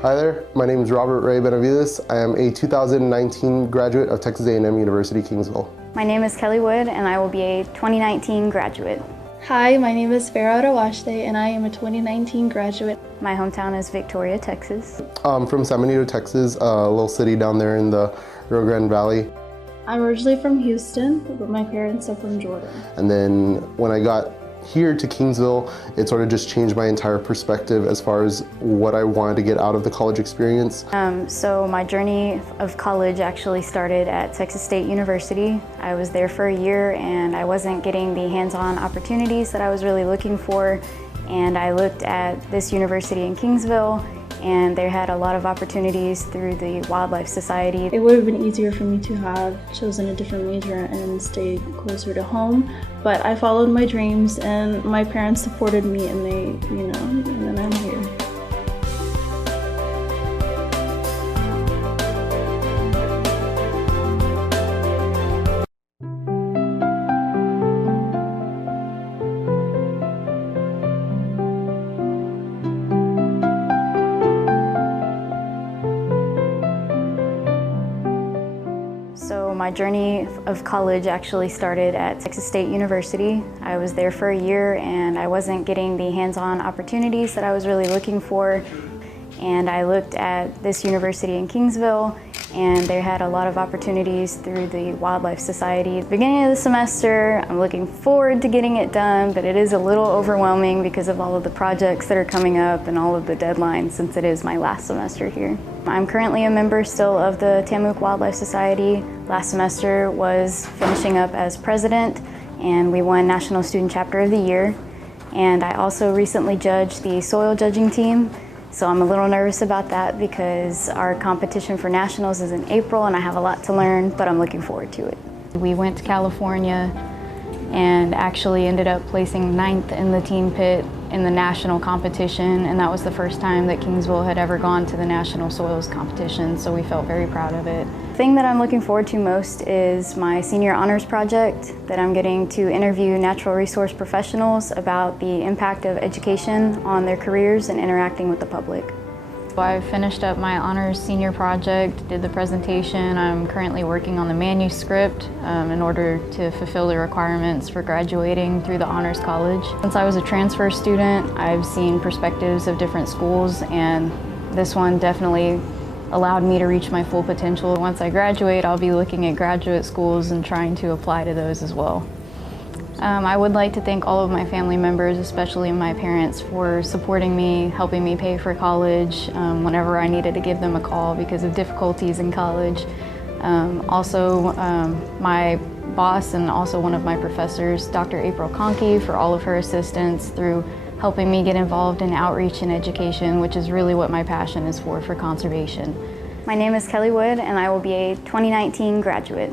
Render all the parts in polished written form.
Hi there, my name is Robert Ray Benavides. I am a 2019 graduate of Texas A&M University-Kingsville. My name is Kelly Wood and I will be a 2019 graduate. Hi, my name is Farah Rawashte and I am a 2019 graduate. My hometown is Victoria, Texas. From San Benito, Texas, a little city down there in the Rio Grande Valley. I'm originally from Houston, but my parents are from Jordan. And then when I got here to Kingsville, it sort of just changed my entire perspective as far as what I wanted to get out of the college experience. So my journey of college actually started at Texas State University. I was there for a year and I wasn't getting the hands-on opportunities that I was really looking for. And I looked at this university in Kingsville and they had a lot of opportunities through the Wildlife Society. It would have been easier for me to have chosen a different major and stayed closer to home, but I followed my dreams and my parents supported me and and then I'm here. So my journey of college actually started at Texas State University. I was there for a year and I wasn't getting the hands-on opportunities that I was really looking for. And I looked at this university in Kingsville and they had a lot of opportunities through the Wildlife Society. At the beginning of the semester, I'm looking forward to getting it done, but it is a little overwhelming because of all of the projects that are coming up and all of the deadlines since it is my last semester here. I'm currently a member still of the Tiamook Wildlife Society. Last semester was finishing up as president and we won National Student Chapter of the Year. And I also recently judged the soil judging team. So I'm a little nervous about that because our competition for nationals is in April and I have a lot to learn, but I'm looking forward to it. We went to California and actually ended up placing 9th in the team pit in the national competition, and that was the first time that Kingsville had ever gone to the national soils competition, so we felt very proud of it. The thing that I'm looking forward to most is my senior honors project that I'm getting to interview natural resource professionals about the impact of education on their careers and interacting with the public. I finished up my honors senior project, did the presentation. I'm currently working on the manuscript in order to fulfill the requirements for graduating through the Honors College. Since I was a transfer student, I've seen perspectives of different schools, and this one definitely allowed me to reach my full potential. Once I graduate, I'll be looking at graduate schools and trying to apply to those as well. I would like to thank all of my family members, especially my parents, for supporting me, helping me pay for college whenever I needed to give them a call because of difficulties in college. Also, my boss and also one of my professors, Dr. April Conkey, for all of her assistance through helping me get involved in outreach and education, which is really what my passion is for conservation. My name is Kelly Wood and I will be a 2019 graduate.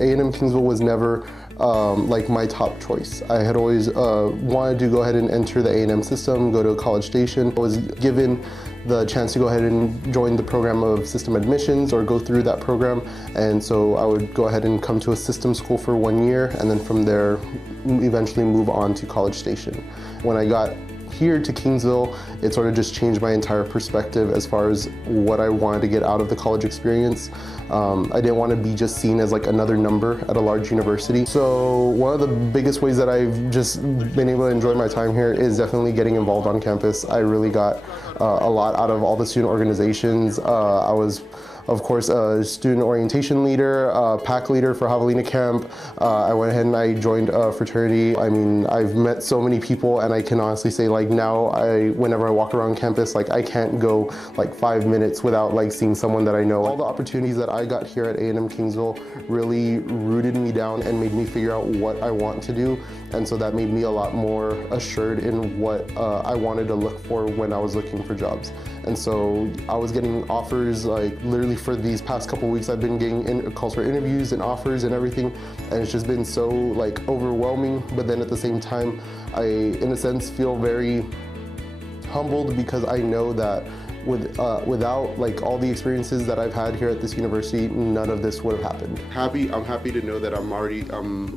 A&M Kingsville was never like my top choice. I had always wanted to go ahead and enter the A&M system, go to a college station. I was given the chance to go ahead and join the program of system admissions or go through that program, and so I would go ahead and come to a system school for 1 year and then from there eventually move on to College Station. When I got here to Kingsville, it sort of just changed my entire perspective as far as what I wanted to get out of the college experience. I didn't want to be just seen as like another number at a large university. So one of the biggest ways that I've just been able to enjoy my time here is definitely getting involved on campus. I really got a lot out of all the student organizations. I was, of course, a student orientation leader, pack leader for Javelina Camp. I went ahead and I joined a fraternity. I mean, I've met so many people, and I can honestly say, like, now whenever I walk around campus, like, I can't go like 5 minutes without like seeing someone that I know. All the opportunities that I got here at A&M Kingsville really rooted me down and made me figure out what I want to do. And so that made me a lot more assured in what I wanted to look for when I was looking for jobs. And so I was getting offers like literally for these past couple weeks. I've been getting calls for interviews and offers and everything, and it's just been so like overwhelming. But then at the same time, I, in a sense, feel very humbled because I know that without like all the experiences that I've had here at this university, none of this would have happened. I'm happy to know that I'm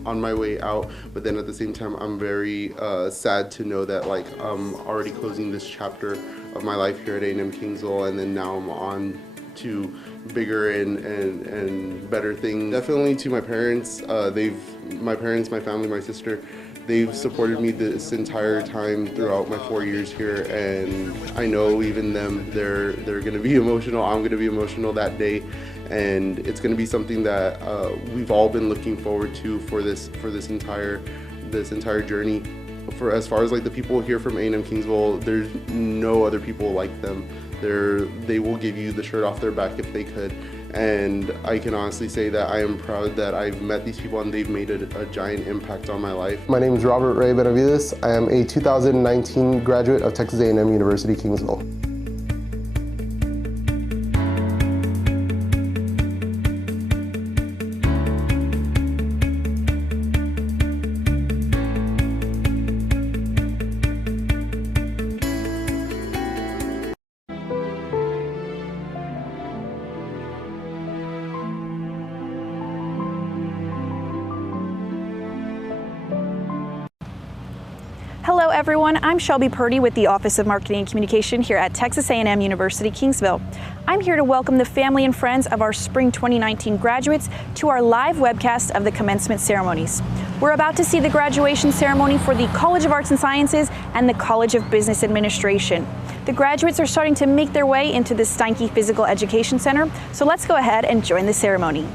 on my way out, but then at the same time, I'm very sad to know that like I'm already closing this chapter of my life here at A&M-Kingsville, and then now I'm on to bigger and better things. Definitely to my parents, my family, my sister, they've supported me this entire time throughout my 4 years here, and I know even them, they're gonna be emotional. I'm gonna be emotional that day, and it's gonna be something that we've all been looking forward to for this entire journey. For as far as like the people here from A&M-Kingsville, there's no other people like them. They will give you the shirt off their back if they could. And I can honestly say that I am proud that I've met these people and they've made a giant impact on my life. My name is Robert Ray Benavides. I am a 2019 graduate of Texas A&M University-Kingsville. Hello everyone, I'm Shelby Purdy with the Office of Marketing and Communication here at Texas A&M University-Kingsville. I'm here to welcome the family and friends of our Spring 2019 graduates to our live webcast of the commencement ceremonies. We're about to see the graduation ceremony for the College of Arts and Sciences and the College of Business Administration. The graduates are starting to make their way into the Steinke Physical Education Center, so let's go ahead and join the ceremony.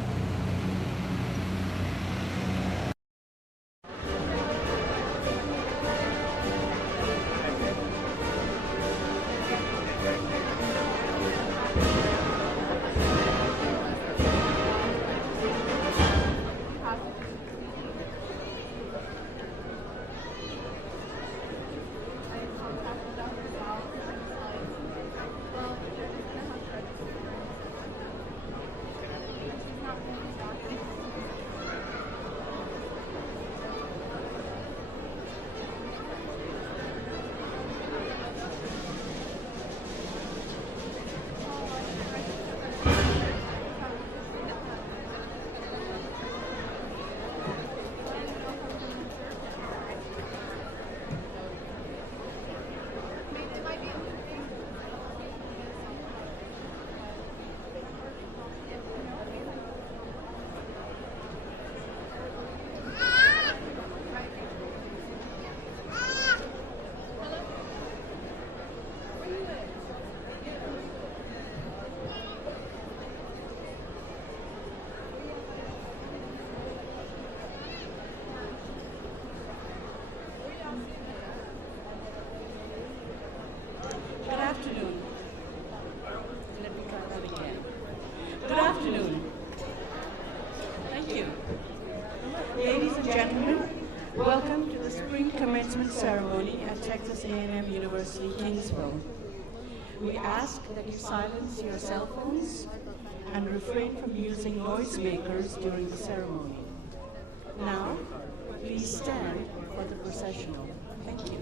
Ladies and gentlemen, welcome to the Spring Commencement Ceremony at Texas A&M University-Kingsville. We ask that you silence your cell phones and refrain from using noisemakers during the ceremony. Now, please stand for the processional. Thank you.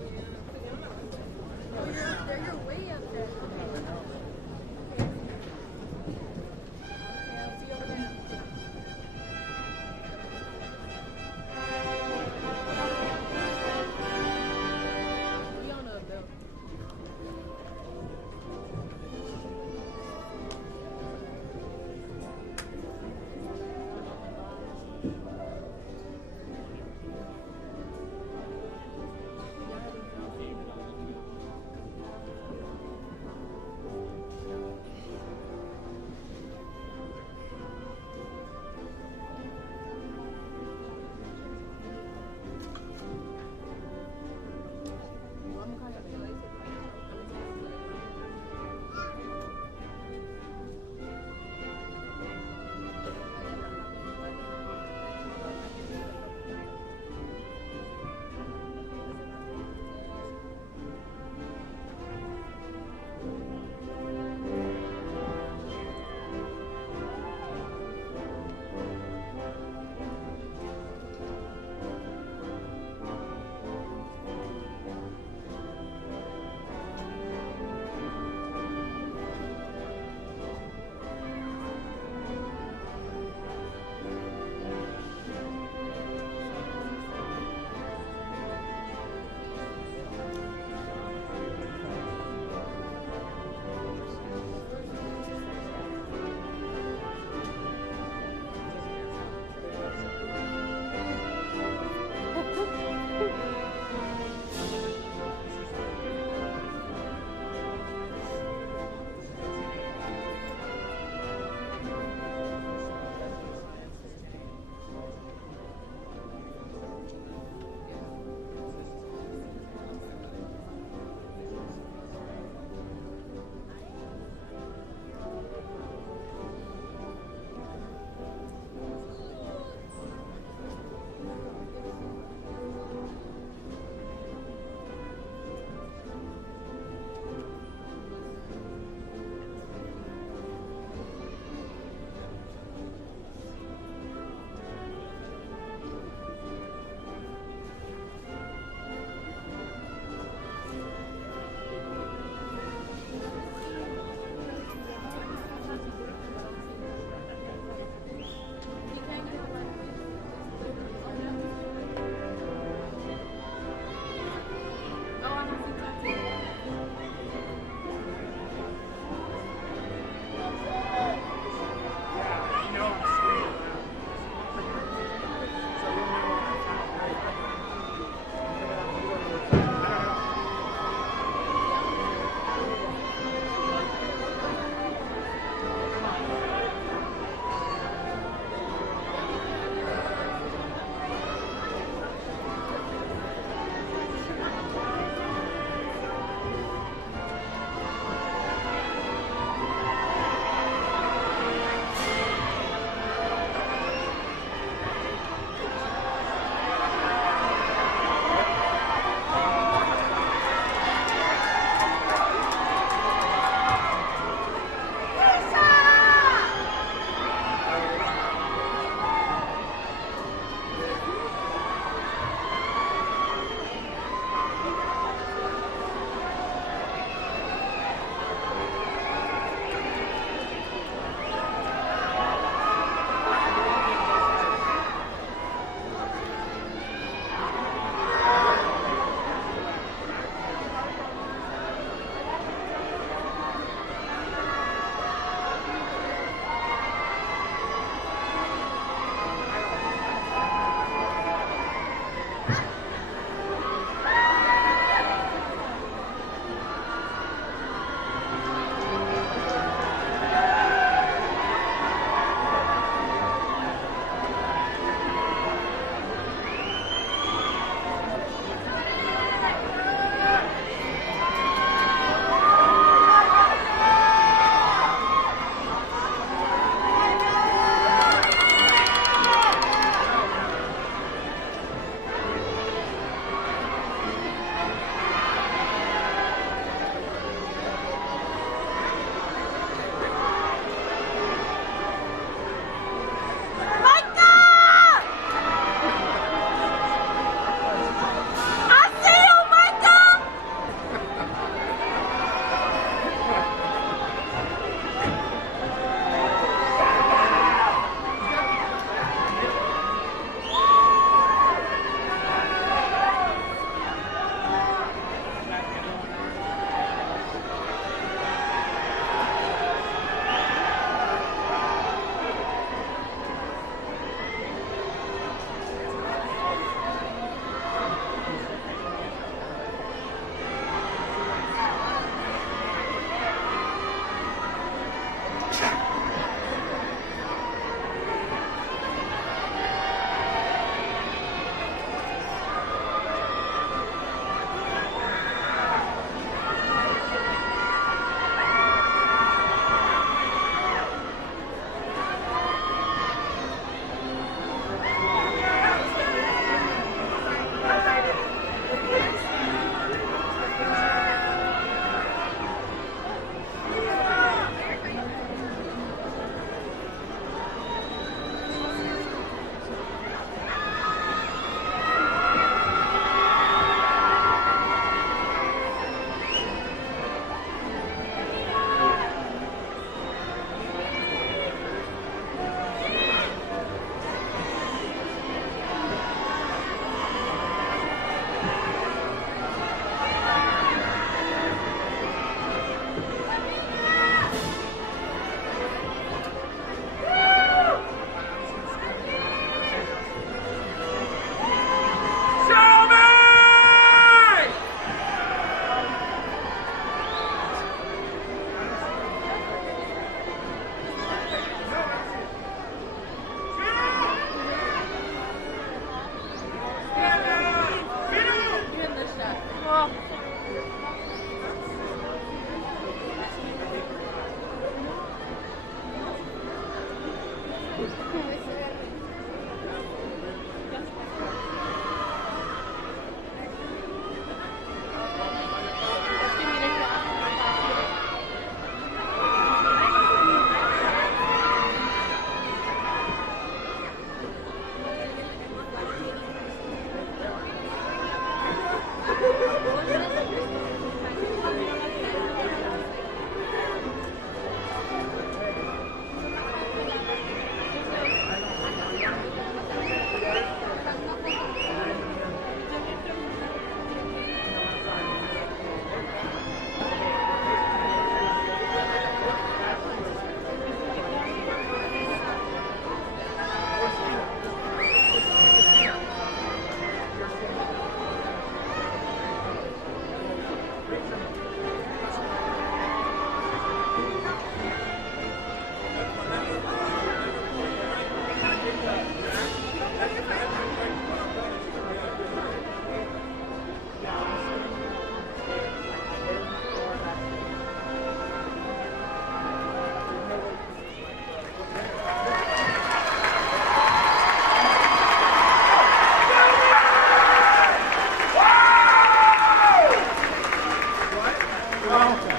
Welcome.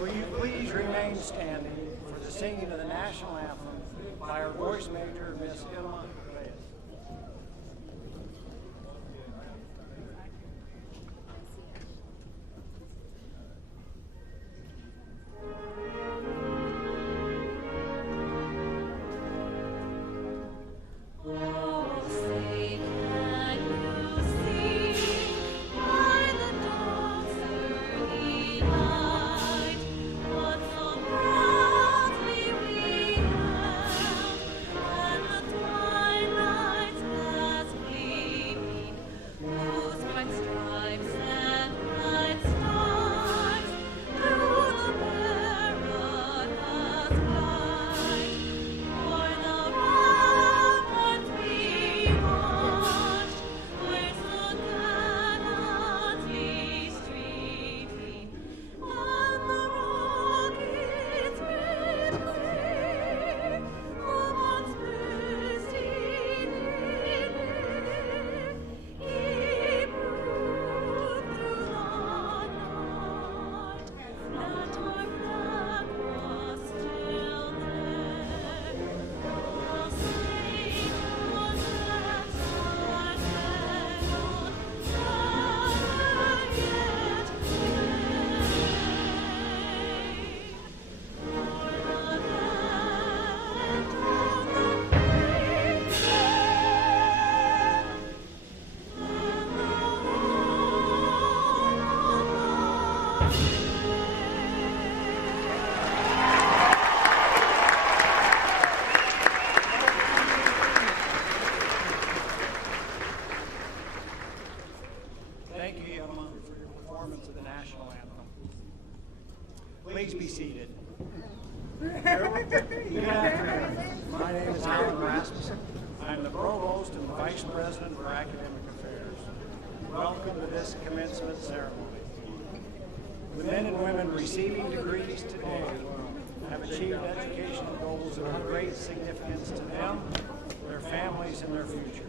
Will you please remain standing for the singing of the national anthem by our voice major, Miss Alumni. Please be seated. Good afternoon. My name is Alumni. I'm the Provost and the Vice President for Academic Affairs. Welcome to this commencement ceremony. The men and women receiving degrees today have achieved educational goals of great significance to them, their families, and their futures.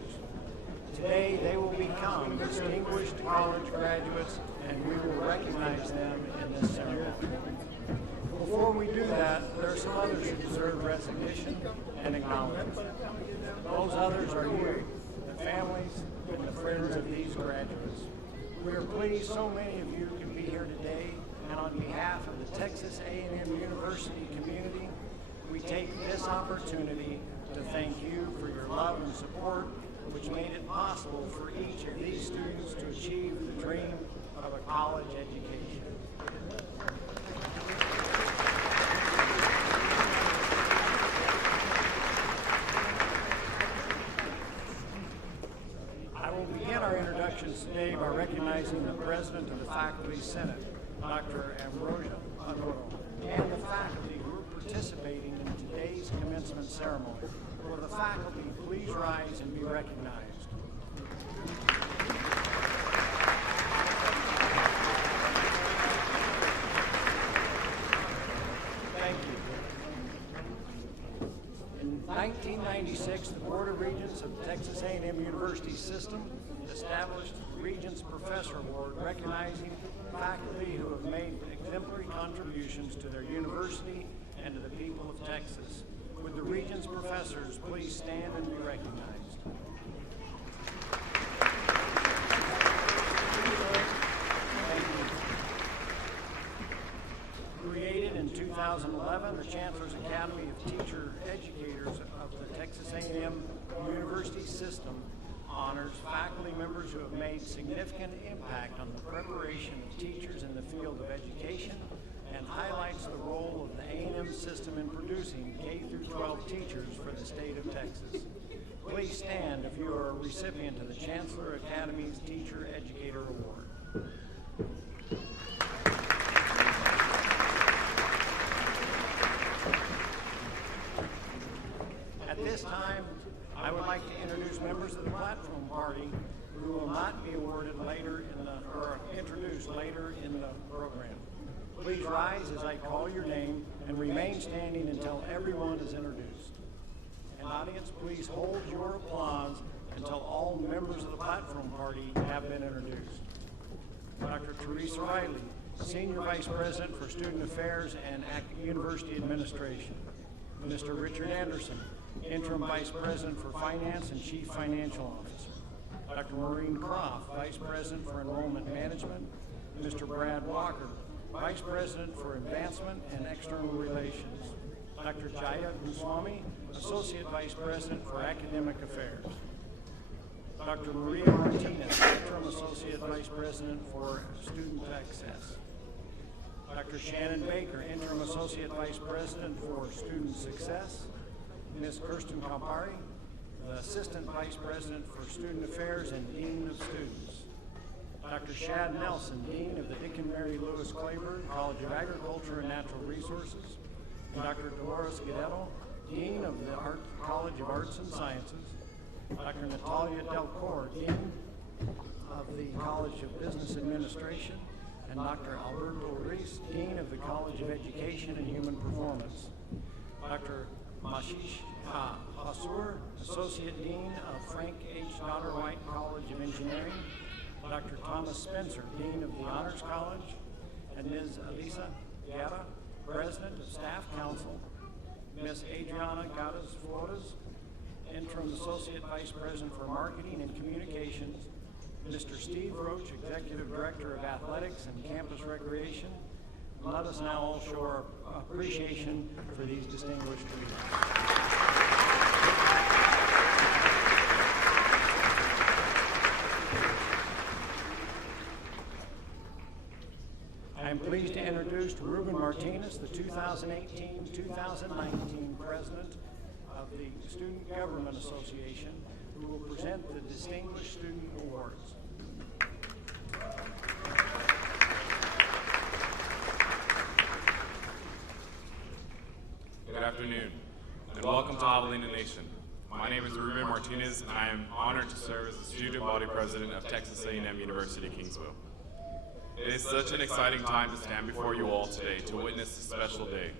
Today, they will become distinguished college graduates, and we will recognize them in this ceremony. Before we do that, there are some others who deserve recognition and acknowledgement. Those others are you, the families, and the friends of these graduates. We are pleased so many of you can be here today, and on behalf of the Texas A&M University community, we take this opportunity to thank you for your love and support, which made it possible for each of these students to achieve the dream of a college education. I will begin our introductions today by recognizing the President of the Faculty Senate, Dr. Ambrosia Adoro, and the faculty who are participating in today's commencement ceremony. Will the faculty please rise and be recognized? Thank you. In 1996, the Board of Regents of Texas A&M University System established the Regents Professor Award, recognizing faculty who have made exemplary contributions to their university and to the people of Texas. Would the Regents Professors please stand and be recognized? Thank you. Created in 2011, the Chancellor's Academy of Teacher Educators of the Texas A&M University System honors faculty members who have made significant impact on the preparation of teachers in the field of education and highlights the role of the A&M system in producing K-12 teachers for the state of Texas. Please stand if you are a recipient of the Chancellor Academy's Teacher Educator Award. At this time, I would like to introduce members of the platform party who will not be awarded later or introduced later in the program. Please rise as I call your name and remain standing until everyone is introduced. And audience, please hold your applause until all members of the platform party have been introduced. Dr. Teresa Riley, Senior Vice President for Student Affairs and University Administration. Mr. Richard Anderson, Interim Vice President for Finance and Chief Financial Officer. Dr. Maureen Croft, Vice President for Enrollment Management. Mr. Brad Walker, Vice President for Advancement and External Relations. Dr. Jaya Goswami, Associate Vice President for Academic Affairs. Dr. Maria Martinez, Interim Associate Vice President for Student Access. Dr. Shannon Baker, Interim Associate Vice President for Student Success. Ms. Kirsten Campari, the Assistant Vice President for Student Affairs and Dean of Students. Dr. Shad Nelson, Dean of the Dick and Mary Lewis Claiborne College of Agriculture and Natural Resources. Dr. Dolores Guidello, Dean of the College of Arts and Sciences. Dr. Natalia Delcor, Dean of the College of Business Administration. And Dr. Alberto Reese, Dean of the College of Education and Human Performance. Dr. Mashish Hasur, Associate Dean of Frank H. White College of Engineering. Dr. Thomas Spencer, Dean of the Honors College. And Ms. Elisa Guerra, President of Staff Council. Ms. Adriana Gadas Flores, Interim Associate Vice President for Marketing and Communications. Mr. Steve Roach, Executive Director of Athletics and Campus Recreation. And let us now all show our appreciation for these distinguished leaders. I am pleased to introduce Ruben Martinez, the 2018-2019 President of the Student Government Association, who will present the Distinguished Student Awards. Good afternoon, and welcome to Javelina Nation. My name is Ruben Martinez, and I am honored to serve as the Student Body President of Texas A&M University-Kingsville. It is such an exciting time to stand before you all today to witness this special day.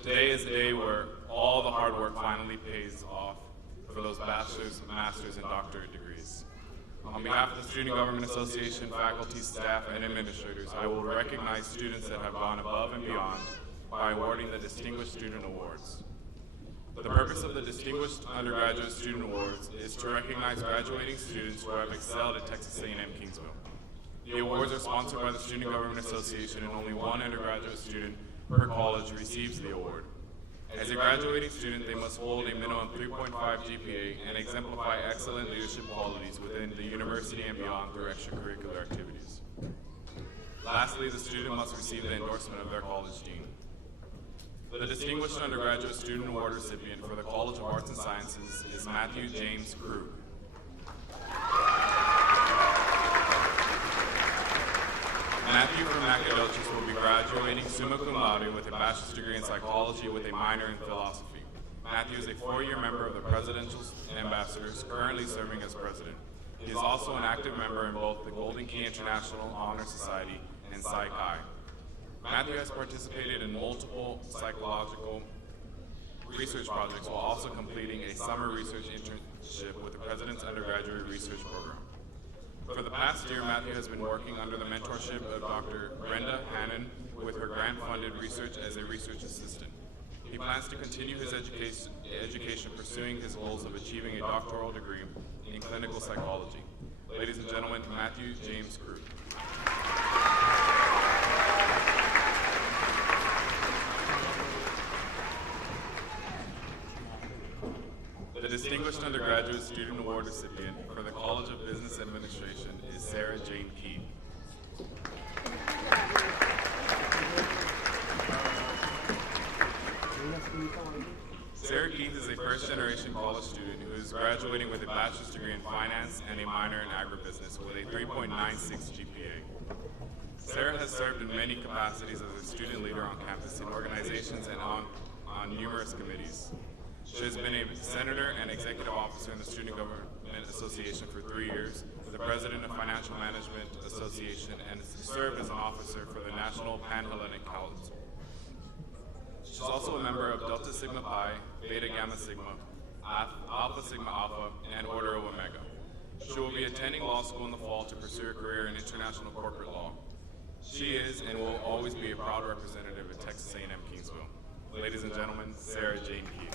Today is the day where all the hard work finally pays off for those bachelor's, master's, and doctorate degrees. On behalf of the Student Government Association, faculty, staff, and administrators, I will recognize students that have gone above and beyond by awarding the Distinguished Student Awards. The purpose of the Distinguished Undergraduate Student Awards is to recognize graduating students who have excelled at Texas A&M Kingsville. The awards are sponsored by the Student Government Association, and only one undergraduate student per college receives the award. As a graduating student, they must hold a minimum 3.5 GPA and exemplify excellent leadership qualities within the university and beyond through extracurricular activities. Lastly, the student must receive the endorsement of their college dean. The Distinguished Undergraduate Student Award recipient for the College of Arts and Sciences is Matthew James Krug. Matthew from Nacogdoches will be graduating summa cum laude with a bachelor's degree in psychology with a minor in philosophy. Matthew is a 4-year member of the Presidential Ambassadors, currently serving as president. He is also an active member in both the Golden Key International Honor Society and Psi Chi. Matthew has participated in multiple psychological research projects while also completing a summer research internship with the President's Undergraduate Research Program. For the past year, Matthew has been working under the mentorship of Dr. Brenda Hannon with her grant-funded research as a research assistant. He plans to continue his education pursuing his goals of achieving a doctoral degree in clinical psychology. Ladies and gentlemen, Matthew James Krug. The Distinguished Undergraduate Student Award recipient for the College of Business Administration is Sarah Jane Keith. Sarah Keith is a first-generation college student who is graduating with a bachelor's degree in finance and a minor in agribusiness with a 3.96 GPA. Sarah has served in many capacities as a student leader on campus in organizations and on numerous committees. She has been a senator and executive officer in the Student Government Association for 3 years, the president of Financial Management Association, and served as an officer for the National Pan-Hellenic Council. She's also a member of Delta Sigma Pi, Beta Gamma Sigma, Alpha Sigma Alpha, and Order of Omega. She will be attending law school in the fall to pursue a career in international corporate law. She is and will always be a proud representative of Texas A&M Kingsville. Ladies and gentlemen, Sarah Jane Key.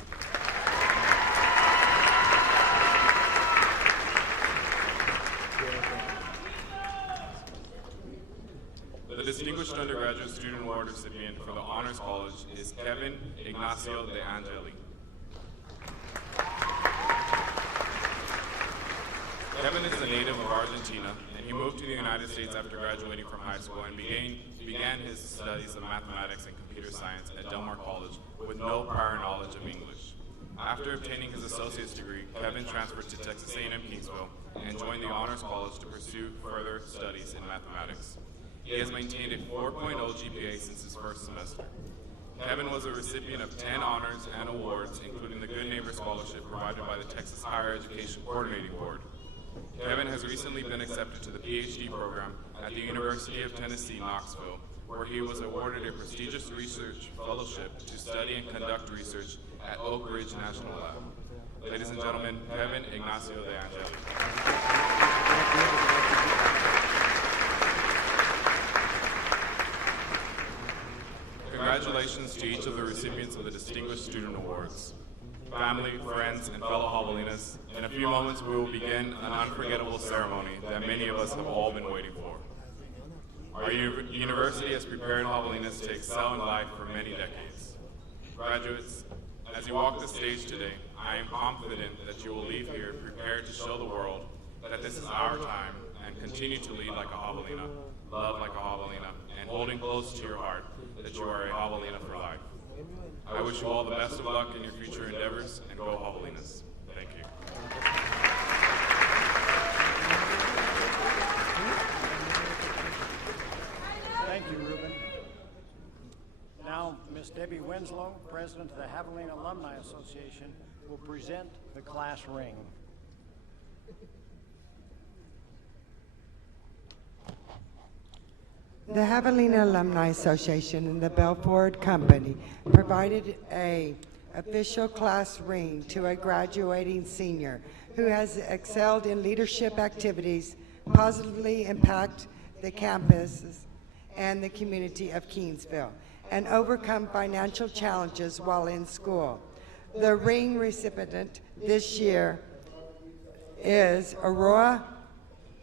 The Distinguished Undergraduate Student Award recipient for the Honors College is Kevin Ignacio de Angeli. Kevin is a native of Argentina, and he moved to the United States after graduating from high school and began his studies of mathematics and computer science at Del Mar College with no prior knowledge of English. After obtaining his associate's degree, Kevin transferred to Texas A&M Kingsville and joined the Honors College to pursue further studies in mathematics. He has maintained a 4.0 GPA since his first semester. Kevin was a recipient of 10 honors and awards, including the Good Neighbor Scholarship provided by the Texas Higher Education Coordinating Board. Kevin has recently been accepted to the PhD program at the University of Tennessee, Knoxville, where he was awarded a prestigious research fellowship to study and conduct research at Oak Ridge National Lab. Ladies and gentlemen, Kevin Ignacio de Angeli. Congratulations to each of the recipients of the Distinguished Student Awards. Family, friends, and fellow Javelinas, in a few moments we will begin an unforgettable ceremony that many of us have all been waiting for. Our university has prepared Javelinas to excel in life for many decades. Graduates, as you walk the stage today, I am confident that you will leave here prepared to show the world that this is our time and continue to lead like a Javelina, love like a Javelina, and holding close to your heart that you are a Javelina for life. I wish you all the best of luck in your future endeavors, and go Javelinas. Thank you. Thank you, Ruben. Now, Ms. Debbie Winslow, President of the Javelina Alumni Association, will present the class ring. The Javelina Alumni Association and the Belford Company provided an official class ring to a graduating senior who has excelled in leadership activities, positively impact the campuses and the community of Kingsville, and overcome financial challenges while in school. The ring recipient this year is Aurora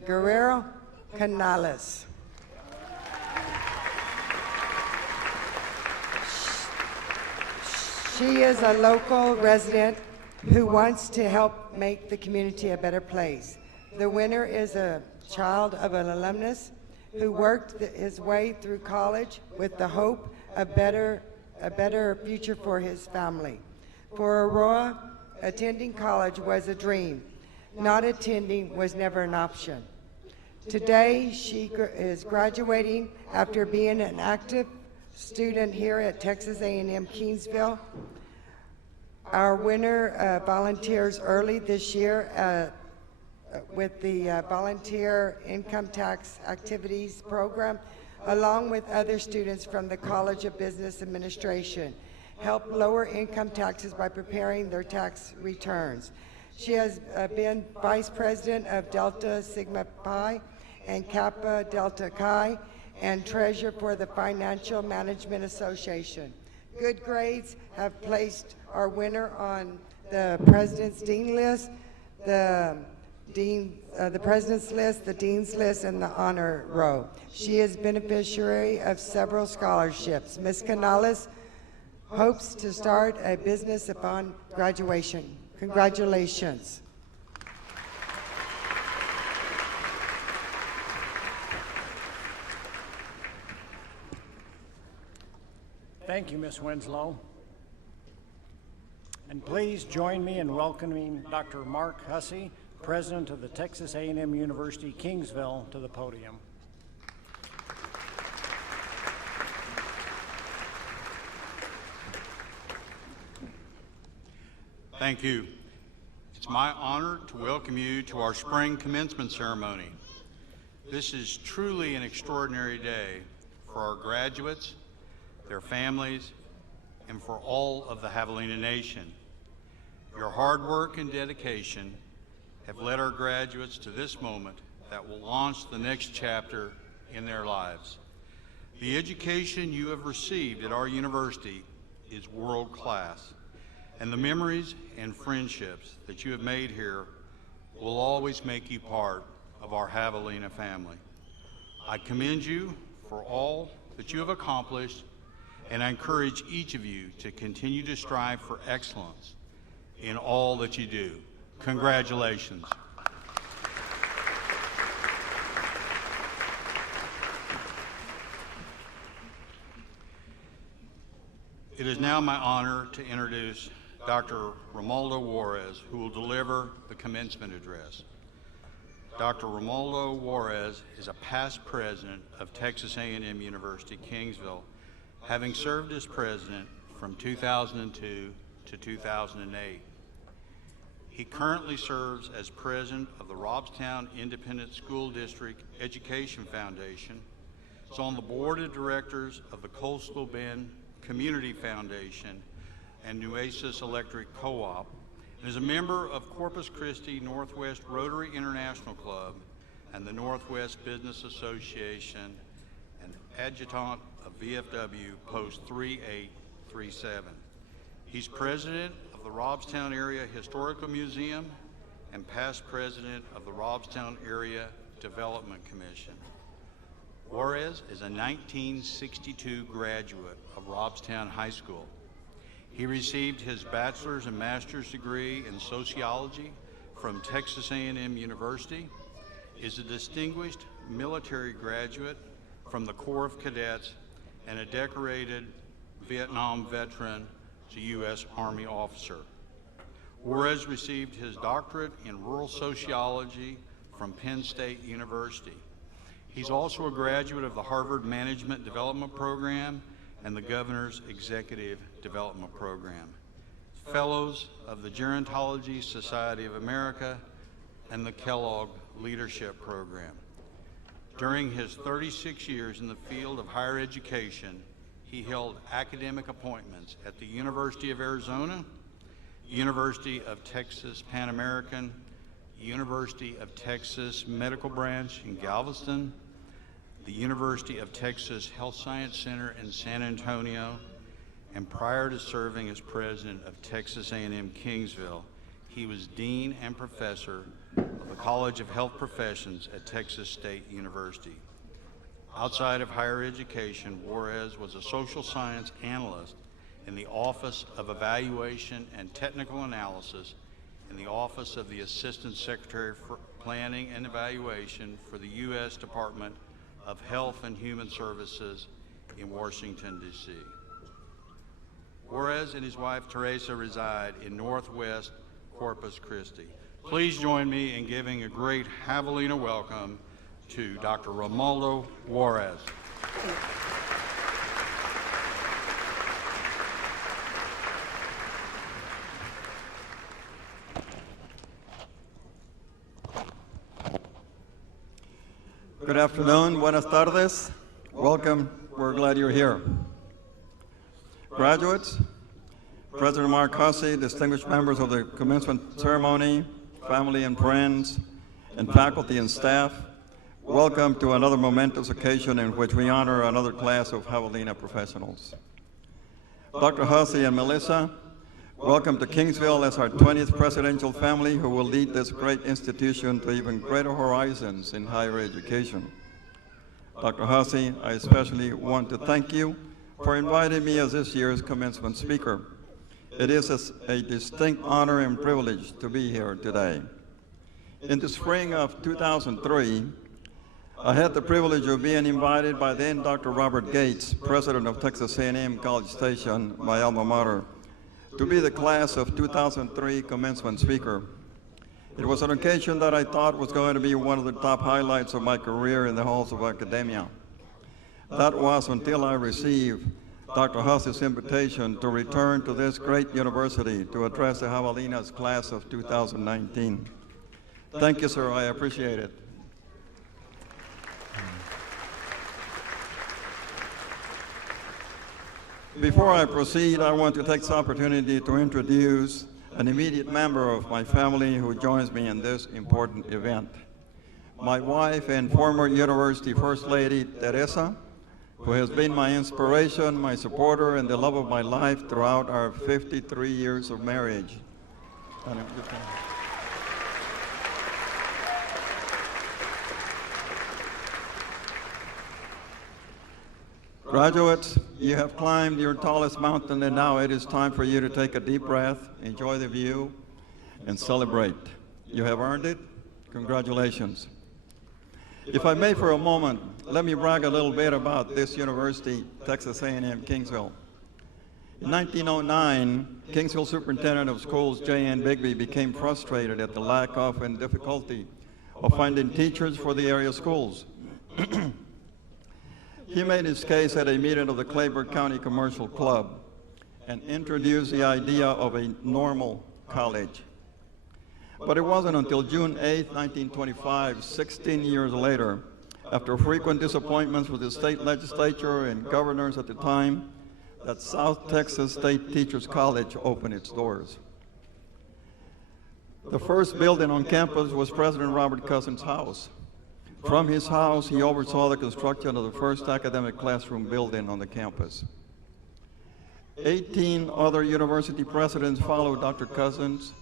Guerrero Canales. She is a local resident who wants to help make the community a better place. The winner is a child of an alumnus who worked his way through college with the hope of a better future for his family. For Aurora, attending college was a dream. Not attending was never an option. Today, she is graduating after being an active student here at Texas A&M Kingsville. Our winner volunteers early this year with the Volunteer Income Tax Activities Program, along with other students from the College of Business Administration, help lower income taxes by preparing their tax returns. She has been Vice President of Delta Sigma Pi and Kappa Delta Chi, and treasurer for the Financial Management Association. Good grades have placed our winner on the President's Dean list, the President's list, the Dean's list, and the honor row. She is beneficiary of several scholarships. Ms. Canales hopes to start a business upon graduation. Congratulations. Thank you, Ms. Winslow. And please join me in welcoming Dr. Mark Hussey, President of the Texas A&M University-Kingsville, to the podium. Thank you. It's my honor to welcome you to our spring commencement ceremony. This is truly an extraordinary day for our graduates, their families, and for all of the Javelina Nation. Your hard work and dedication have led our graduates to this moment that will launch the next chapter in their lives. The education you have received at our university is world class, and the memories and friendships that you have made here will always make you part of our Javelina family. I commend you for all that you have accomplished, and I encourage each of you to continue to strive for excellence in all that you do. Congratulations. It is now my honor to introduce Dr. Romualdo Juarez, who will deliver the commencement address. Dr. Romualdo Juarez is a past president of Texas A&M University-Kingsville, having served as president from 2002 to 2008. He currently serves as president of the Robstown Independent School District Education Foundation, is on the board of directors of the Coastal Bend Community Foundation and Nueces Electric Co-op, and is a member of Corpus Christi Northwest Rotary International Club and the Northwest Business Association, and adjutant of VFW Post 3837. He's president of the Robstown Area Historical Museum and past president of the Robstown Area Development Commission. Juarez is a 1962 graduate of Robstown High School. He received his bachelor's and master's degree in sociology from Texas A&M University, is a distinguished military graduate from the Corps of Cadets, and a decorated Vietnam veteran, a U.S. Army officer. Juarez received his doctorate in rural sociology from Penn State University. He's also a graduate of the Harvard Management Development Program and the Governor's Executive Development Program, fellows of the Gerontology Society of America and the Kellogg Leadership Program. During his 36 years in the field of higher education, he held academic appointments at the University of Arizona, University of Texas Pan American, University of Texas Medical Branch in Galveston, the University of Texas Health Science Center in San Antonio, and prior to serving as president of Texas A&M Kingsville, he was dean and professor of the College of Health Professions at Texas State University. Outside of higher education, Juarez was a social science analyst in the Office of Evaluation and Technical Analysis in the Office of the Assistant Secretary for Planning and Evaluation for the U.S. Department of Health and Human Services in Washington, D.C. Juarez and his wife Teresa reside in Northwest Corpus Christi. Please join me in giving a great Javelina welcome to Dr. Romualdo Juarez. Good afternoon, buenas tardes. Welcome, we're glad you're here. Graduates, President Mark Hussey, distinguished members of the commencement ceremony, family and friends, and faculty and staff, welcome to another momentous occasion in which we honor another class of Javelina professionals. Dr. Hussey and Melissa, welcome to Kingsville as our 20th presidential family who will lead this great institution to even greater horizons in higher education. Dr. Hussey, I especially want to thank you for inviting me as this year's commencement speaker. It is a distinct honor and privilege to be here today. In the spring of 2003, I had the privilege of being invited by then Dr. Robert Gates, president of Texas A&M College Station, my alma mater, to be the class of 2003 commencement speaker. It was an occasion that I thought was going to be one of the top highlights of my career in the halls of academia. That was until I received Dr. Hussey's invitation to return to this great university to address the Javelina's class of 2019. Thank you, sir, I appreciate it. Before I proceed, I want to take this opportunity to introduce an immediate member of my family who joins me in this important event. My wife and former University First Lady, Teresa, who has been my inspiration, my supporter, and the love of my life throughout our 53 years of marriage. Graduates, you have climbed your tallest mountain, and now it is time for you to take a deep breath, enjoy the view, and celebrate. You have earned it. Congratulations. If I may for a moment, let me brag a little bit about this university, Texas A&M Kingsville. In 1909, Kingsville Superintendent of Schools J.N. Bigby became frustrated at the lack of and difficulty of finding teachers for the area schools. He made his case at a meeting of the Clayburgh County Commercial Club and introduced the idea of a normal college. But it wasn't until June 8, 1925, 16 years later, after frequent disappointments with the state legislature and governors at the time, that South Texas State Teachers College opened its doors. The first building on campus was President Robert Cousins' house. From his house, he oversaw the construction of the first academic classroom building on the campus. 18 other university presidents followed Dr. Cousins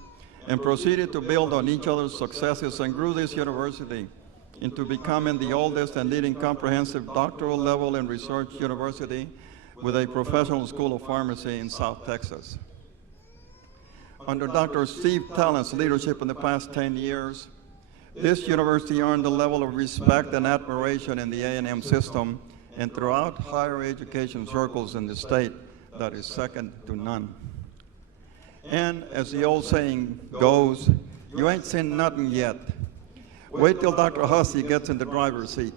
and proceeded to build on each other's successes and grew this university into becoming the oldest and leading comprehensive doctoral level and research university with a professional school of pharmacy in South Texas. Under Dr. Steve Talent's leadership in the past 10 years, this university earned a level of respect and admiration in the A&M system and throughout higher education circles in the state that is second to none. And as the old saying goes, you ain't seen nothing yet. Wait till Dr. Hussey gets in the driver's seat.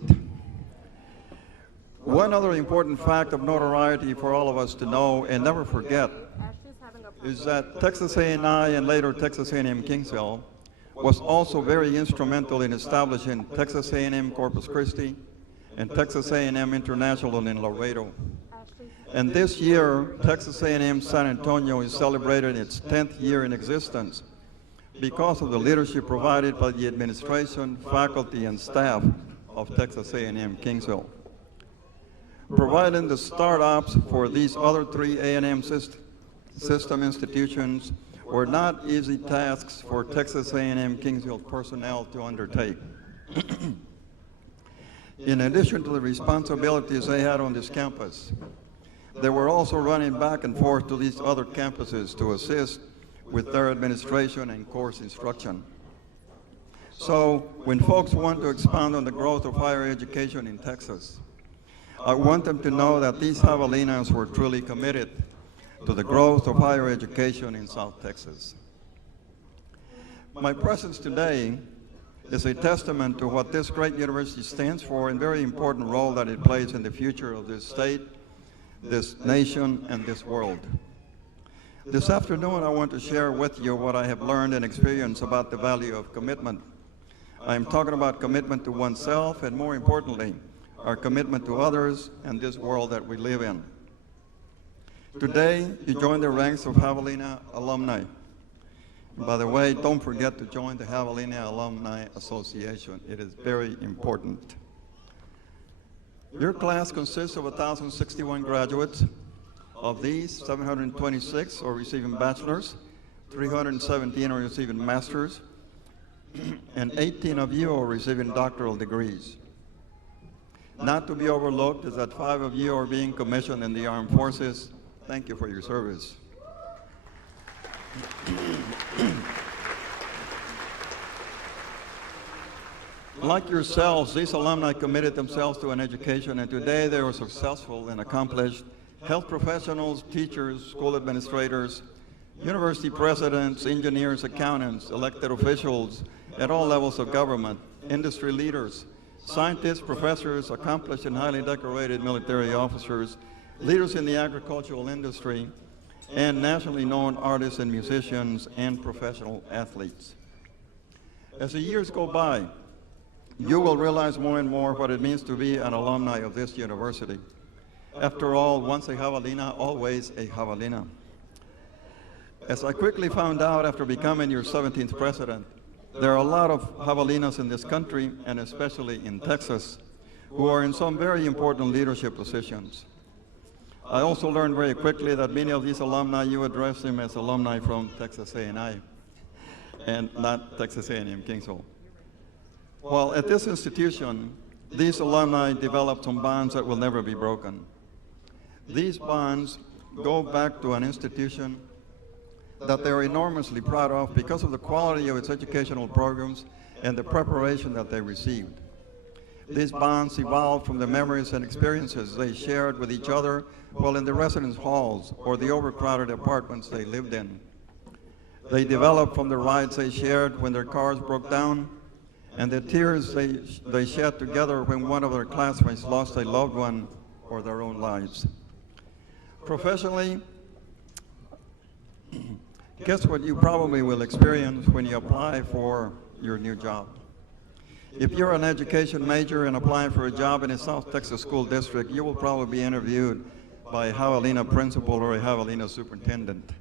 One other important fact of notoriety for all of us to know and never forget is that Texas A&I and later Texas A&M Kingsville was also very instrumental in establishing Texas A&M Corpus Christi and Texas A&M International in Laredo. And this year, Texas A&M San Antonio is celebrating its 10th year in existence because of the leadership provided by the administration, faculty, and staff of Texas A&M Kingsville. Providing the startups for these other three A&M system institutions were not easy tasks for Texas A&M Kingsville personnel to undertake. In addition to the responsibilities they had on this campus, they were also running back and forth to these other campuses to assist with their administration and course instruction. So when folks want to expound on the growth of higher education in Texas, I want them to know that these Javelinas were truly committed to the growth of higher education in South Texas. My presence today is a testament to what this great university stands for and very important role that it plays in the future of this state, this nation, and this world. This afternoon, I want to share with you what I have learned and experienced about the value of commitment. I am talking about commitment to oneself and, more importantly, our commitment to others and this world that we live in. Today, you join the ranks of Javelina alumni. And by the way, don't forget to join the Javelina Alumni Association. It is very important. Your class consists of 1,061 graduates. Of these, 726 are receiving bachelor's, 317 are receiving master's, and 18 of you are receiving doctoral degrees. Not to be overlooked is that 5 of you are being commissioned in the armed forces. Thank you for your service. Like yourselves, these alumni committed themselves to an education, and today they are successful and accomplished health professionals, teachers, school administrators, university presidents, engineers, accountants, elected officials at all levels of government, industry leaders, scientists, professors, accomplished and highly decorated military officers, leaders in the agricultural industry, and nationally known artists and musicians and professional athletes. As the years go by, you will realize more and more what it means to be an alumni of this university. After all, once a Javelina, always a Javelina. As I quickly found out after becoming your 17th president, there are a lot of Javelinas in this country, and especially in Texas, who are in some very important leadership positions. I also learned very quickly that many of these alumni, you address them as alumni from Texas A&I and not Texas A&M Kingsville. Well, at this institution, these alumni developed some bonds that will never be broken. These bonds go back to an institution that they're enormously proud of because of the quality of its educational programs and the preparation that they received. These bonds evolved from the memories and experiences they shared with each other while in the residence halls or the overcrowded apartments they lived in. They developed from the rides they shared when their cars broke down and the tears they shed together when one of their classmates lost a loved one or their own lives. Professionally, guess what you probably will experience when you apply for your new job. If you're an education major and applying for a job in a South Texas school district, you will probably be interviewed by a Javelina principal or a Javelina superintendent.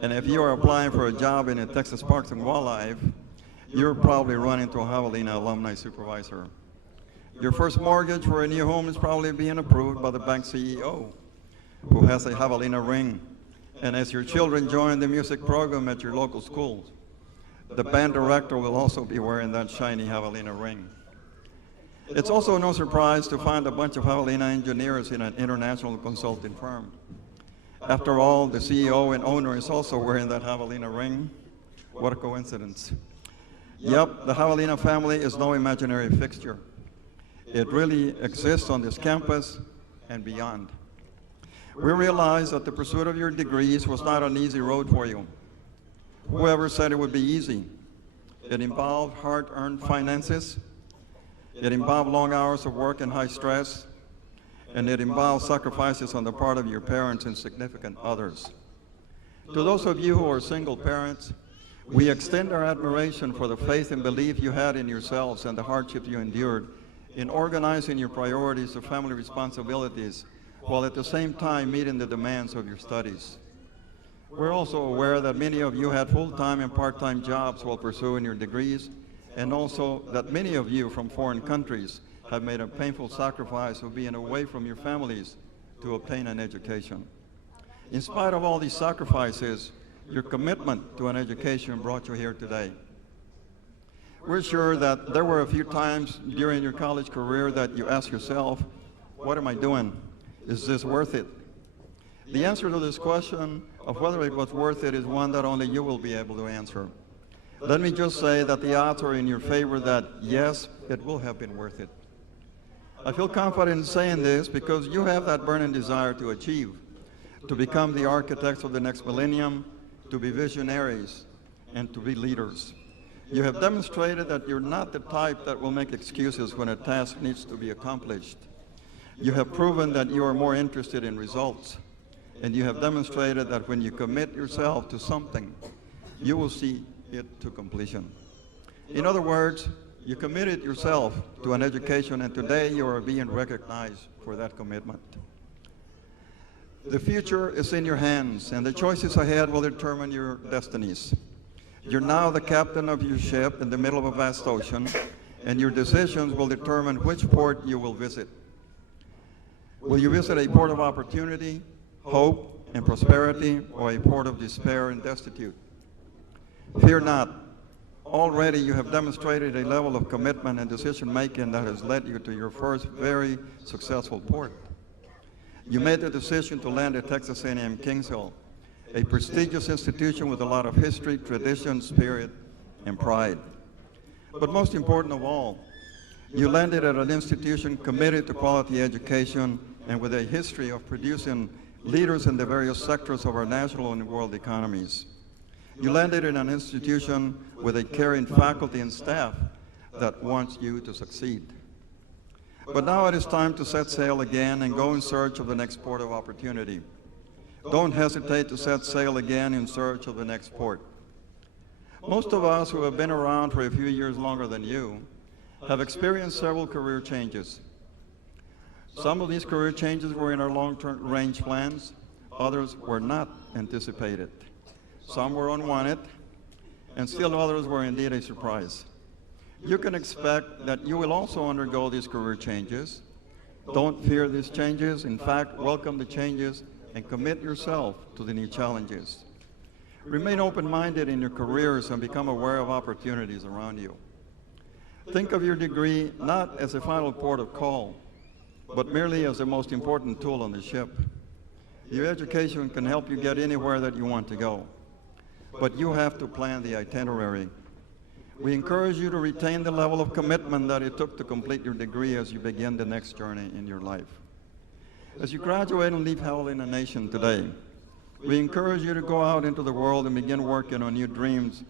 And if you are applying for a job in a Texas Parks and Wildlife, you're probably running into a Javelina alumni supervisor. Your first mortgage for a new home is probably being approved by the bank CEO, who has a Javelina ring. And as your children join the music program at your local schools, the band director will also be wearing that shiny Javelina ring. It's also no surprise to find a bunch of Javelina engineers in an international consulting firm. After all, the CEO and owner is also wearing that Javelina ring. What a coincidence. Yep, the Javelina family is no imaginary fixture. It really exists on this campus and beyond. We realize that the pursuit of your degrees was not an easy road for you. Whoever said it would be easy? It involved hard-earned finances, it involved long hours of work and high stress, and it involved sacrifices on the part of your parents and significant others. To those of you who are single parents, we extend our admiration for the faith and belief you had in yourselves and the hardships you endured in organizing your priorities of family responsibilities while at the same time meeting the demands of your studies. We're also aware that many of you had full-time and part-time jobs while pursuing your degrees, and also that many of you from foreign countries have made a painful sacrifice of being away from your families to obtain an education. In spite of all these sacrifices, your commitment to an education brought you here today. We're sure that there were a few times during your college career that you asked yourself, what am I doing? Is this worth it? The answer to this question of whether it was worth it is one that only you will be able to answer. Let me just say that the odds are in your favor that, yes, it will have been worth it. I feel confident in saying this because you have that burning desire to achieve, to become the architects of the next millennium, to be visionaries, and to be leaders. You have demonstrated that you're not the type that will make excuses when a task needs to be accomplished. You have proven that you are more interested in results, and you have demonstrated that when you commit yourself to something, you will see it to completion. In other words, you committed yourself to an education, and today you are being recognized for that commitment. The future is in your hands, and the choices ahead will determine your destinies. You're now the captain of your ship in the middle of a vast ocean, and your decisions will determine which port you will visit. Will you visit a port of opportunity, hope, and prosperity, or a port of despair and destitute? Fear not. Already you have demonstrated a level of commitment and decision-making that has led you to your first very successful port. You made the decision to land at Texas A&M Kingsville, a prestigious institution with a lot of history, tradition, spirit, and pride. But most important of all, you landed at an institution committed to quality education and with a history of producing leaders in the various sectors of our national and world economies. You landed in an institution with a caring faculty and staff that wants you to succeed. But now it is time to set sail again and go in search of the next port of opportunity. Don't hesitate to set sail again in search of the next port. Most of us who have been around for a few years longer than you have experienced several career changes. Some of these career changes were in our long-term range plans, others were not anticipated. Some were unwanted, and still others were indeed a surprise. You can expect that you will also undergo these career changes. Don't fear these changes. In fact, welcome the changes and commit yourself to the new challenges. Remain open-minded in your careers and become aware of opportunities around you. Think of your degree not as a final port of call, but merely as the most important tool on the ship. Your education can help you get anywhere that you want to go, but you have to plan the itinerary. We encourage you to retain the level of commitment that it took to complete your degree as you begin the next journey in your life. As you graduate and leave Howling Nation today, we encourage you to go out into the world and begin working on your dreams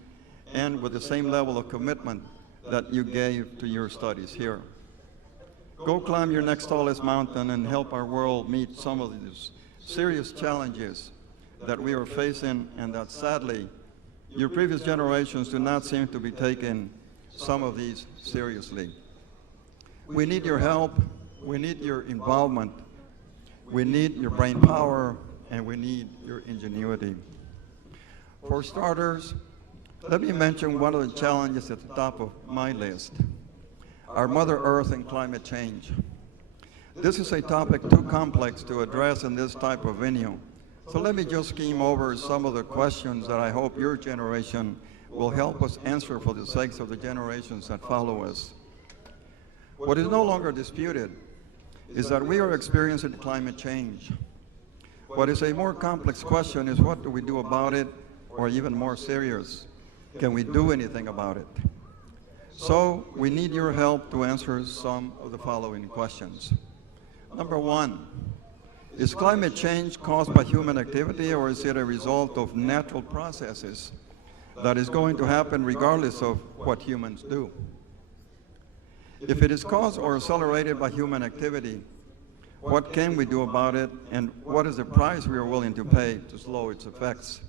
and with the same level of commitment that you gave to your studies here. Go climb your next tallest mountain and help our world meet some of these serious challenges that we are facing and that sadly your previous generations do not seem to be taking some of these seriously. We need your help, we need your involvement, we need your brain power, and we need your ingenuity. For starters, let me mention one of the challenges at the top of my list, our Mother Earth and climate change. This is a topic too complex to address in this type of venue. So let me just skim over some of the questions that I hope your generation will help us answer for the sakes of the generations that follow us. What is no longer disputed is that we are experiencing climate change. What is a more complex question is what do we do about it, or even more serious, can we do anything about it? So we need your help to answer some of the following questions. Number one, is climate change caused by human activity, or is it a result of natural processes that is going to happen regardless of what humans do? If it is caused or accelerated by human activity, what can we do about it, and what is the price we are willing to pay to slow its effects?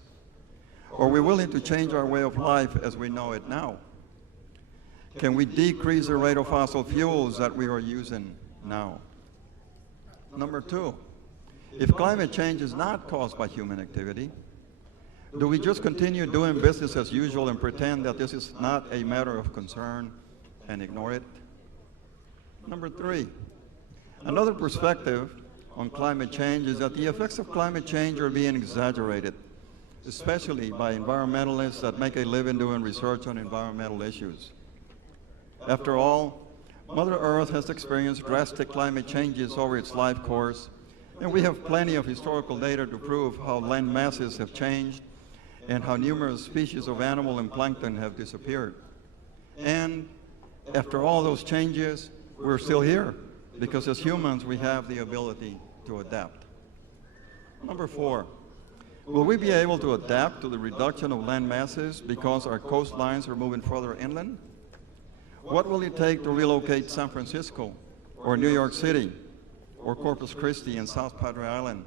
Are we willing to change our way of life as we know it now? Can we decrease the rate of fossil fuels that we are using now? Number two, if climate change is not caused by human activity, do we just continue doing business as usual and pretend that this is not a matter of concern and ignore it? Number three, another perspective on climate change is that the effects of climate change are being exaggerated, especially by environmentalists that make a living doing research on environmental issues. After all, Mother Earth has experienced drastic climate changes over its life course, and we have plenty of historical data to prove how land masses have changed and how numerous species of animal and plankton have disappeared. And after all those changes, we're still here, because as humans, we have the ability to adapt. Number four, will we be able to adapt to the reduction of land masses because our coastlines are moving further inland? What will it take to relocate San Francisco, or New York City, or Corpus Christi and South Padre Island?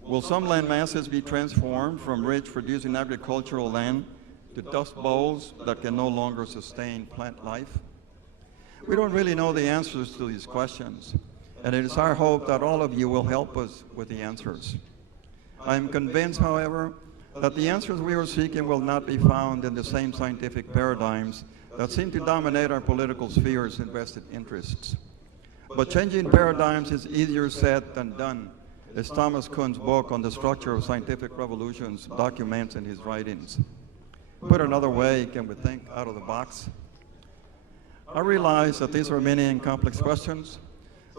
Will some land masses be transformed from rich producing agricultural land to dust bowls that can no longer sustain plant life? We don't really know the answers to these questions, and it is our hope that all of you will help us with the answers. I am convinced, however, that the answers we are seeking will not be found in the same scientific paradigms that seem to dominate our political spheres and vested interests. But changing paradigms is easier said than done, as Thomas Kuhn's book on the structure of scientific revolutions documents in his writings. Put another way, can we think out of the box? I realize that these are many and complex questions,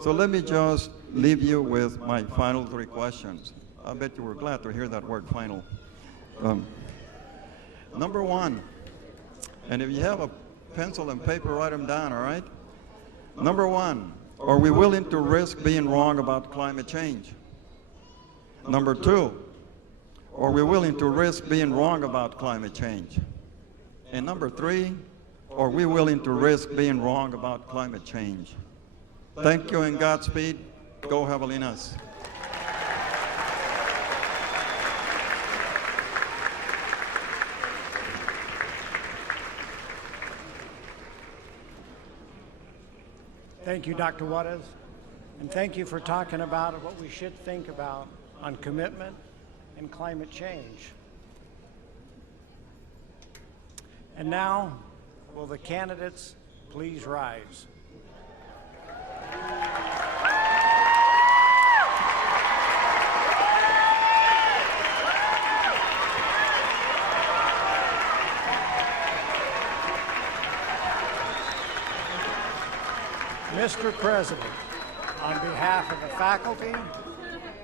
so let me just leave you with my final three questions. I bet you were glad to hear that word final. Number one, and if you have a pencil and paper, write them down, all right? Number one, are we willing to risk being wrong about climate change? Number two, are we willing to risk being wrong about climate change? And number three, are we willing to risk being wrong about climate change? Thank you and Godspeed. Go Javelinas. Thank you, Dr. Juarez, and thank you for talking about what we should think about on commitment and climate change. And now, Will the candidates please rise? Mr. President, on behalf of the faculty,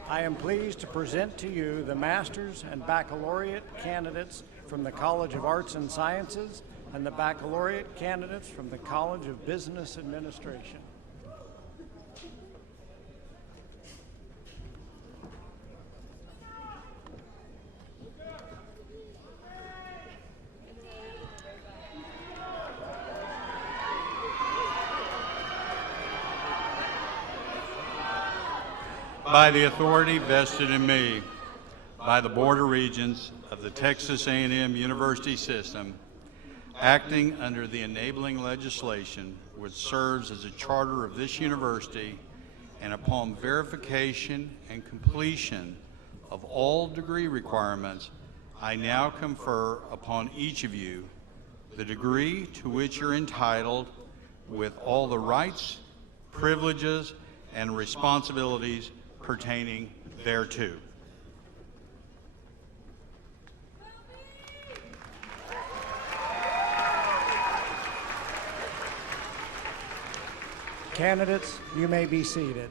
I am pleased to present to you the master's and baccalaureate candidates from the College of Arts and Sciences and the baccalaureate candidates from the College of Business Administration. By the authority vested in me by the Board of Regents of the Texas A&M University System, acting under the enabling legislation which serves as a charter of this university, and upon verification and completion of all degree requirements, I now confer upon each of you the degree to which you're entitled, with all the rights, privileges, and responsibilities pertaining thereto. Candidates, you may be seated.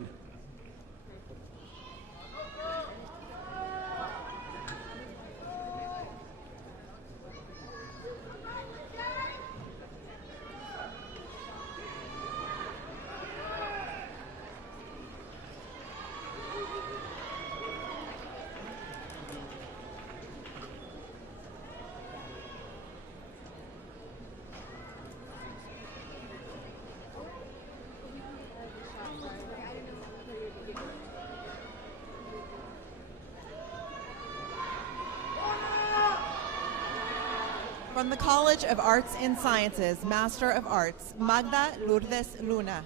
From the College of Arts and Sciences, Master of Arts, Magda Lourdes Luna.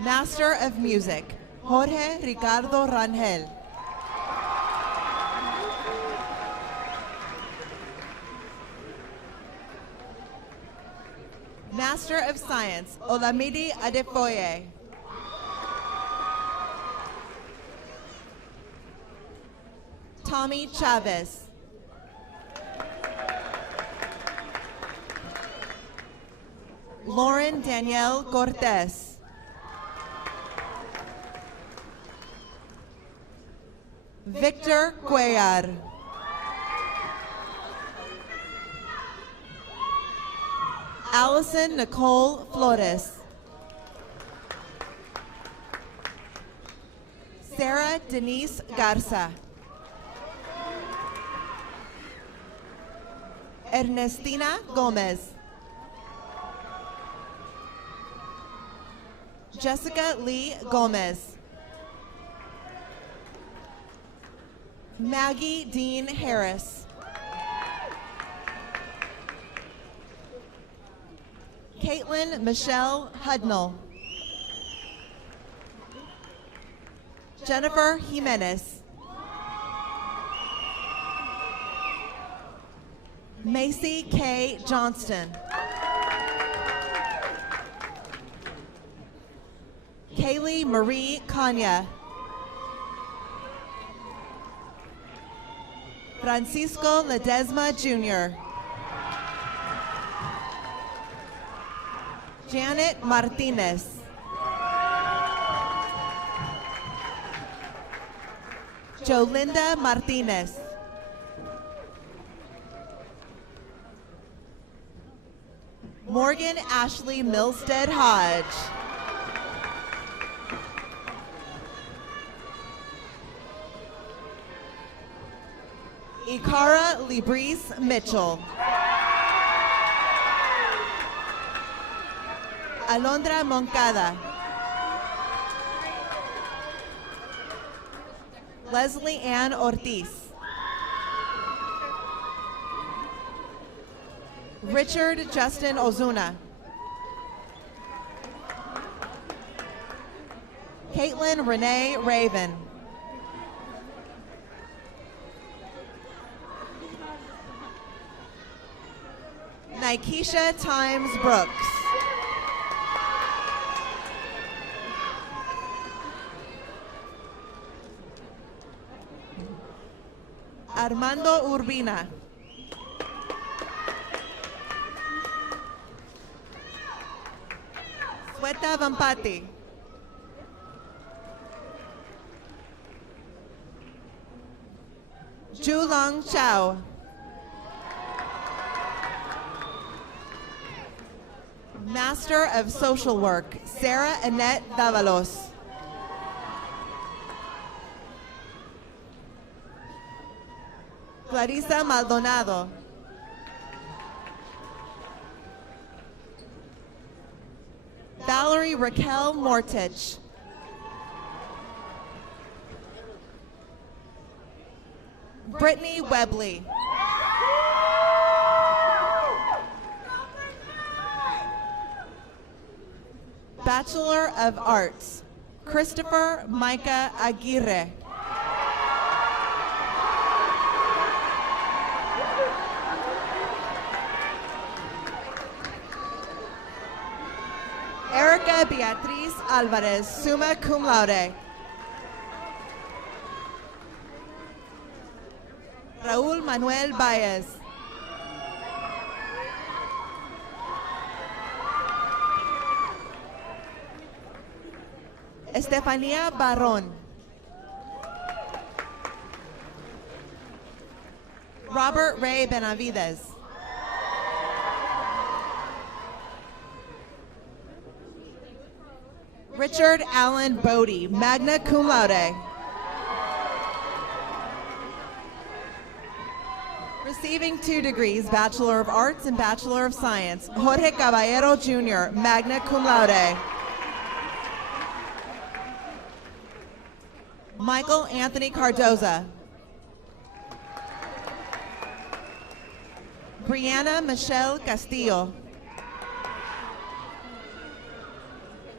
Master of Music, Jorge Ricardo Rangel. Master of Science, Olamide Adefoye. Tommy Chavez. Lauren Danielle Cortez. Victor Cuellar. Allison Nicole Flores. Sarah Denise Garza. Ernestina Gomez. Jessica Lee Gomez. Maggie Dean Harris. Caitlin Michelle Hudnall. Jennifer Jimenez. Macy K. Johnston. Kaylee Marie Kanya. Francisco Ledesma Jr. Janet Martinez. Jolinda Martinez. Morgan Ashley Milstead Hodge. Ikara Libris Mitchell. Alondra Moncada. Leslie Ann Ortiz. Richard Justin Ozuna. Caitlin Renee Raven. Nikesha Times Brooks. Armando Urbina. Sweta Vampati. Julong Chow. Master of Social Work, Sarah Annette Davalos. Clarissa Maldonado. Valerie Raquel Mortich. Brittany Webley. Bachelor of Arts, Christopher Micah Aguirre. Erica Beatriz Alvarez, summa cum laude. Raúl Manuel Baez. Estefanía Barrón. Robert Ray Benavides. Richard Allen Bodie, magna cum laude. Receiving 2 degrees, Bachelor of Arts and Bachelor of Science, Jorge Caballero Jr., magna cum laude. Michael Anthony Cardoza. Brianna Michelle Castillo.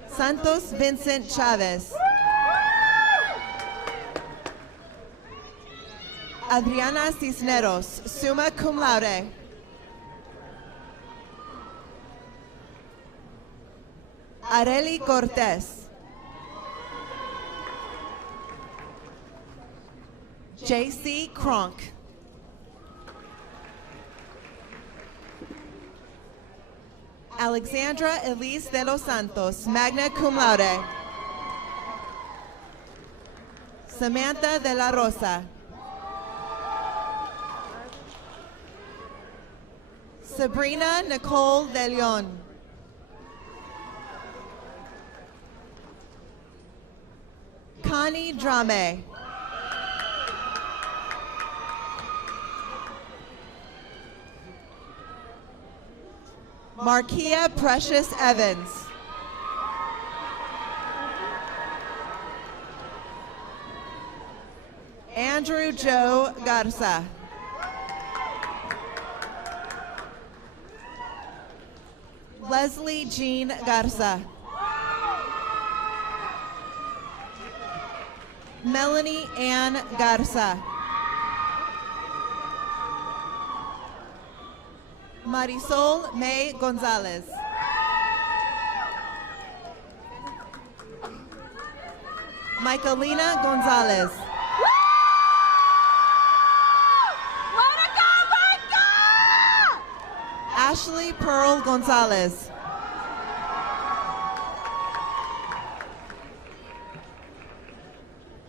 Santos Vincent Chavez. Adriana Cisneros, summa cum laude. Areli Cortez. J.C. Kronk. Alexandra Elise de los Santos, magna cum laude. Samantha de la Rosa. Sabrina Nicole de Leon. Connie Drame. Markia Precious Evans. Andrew Joe Garza. Leslie Jean Garza. Melanie Ann Garza. Marisol May Gonzalez. Michaelina Gonzalez. Ashley Pearl Gonzalez.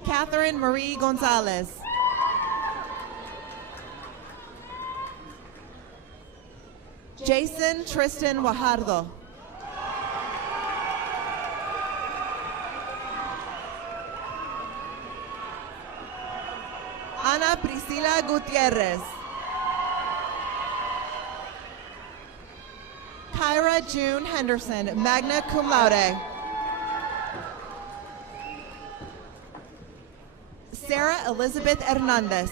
Catherine Marie Gonzalez. Jason Tristan Guajardo. Ana Priscila Gutierrez. Kyra June Henderson, magna cum laude. Sarah Elizabeth Hernandez.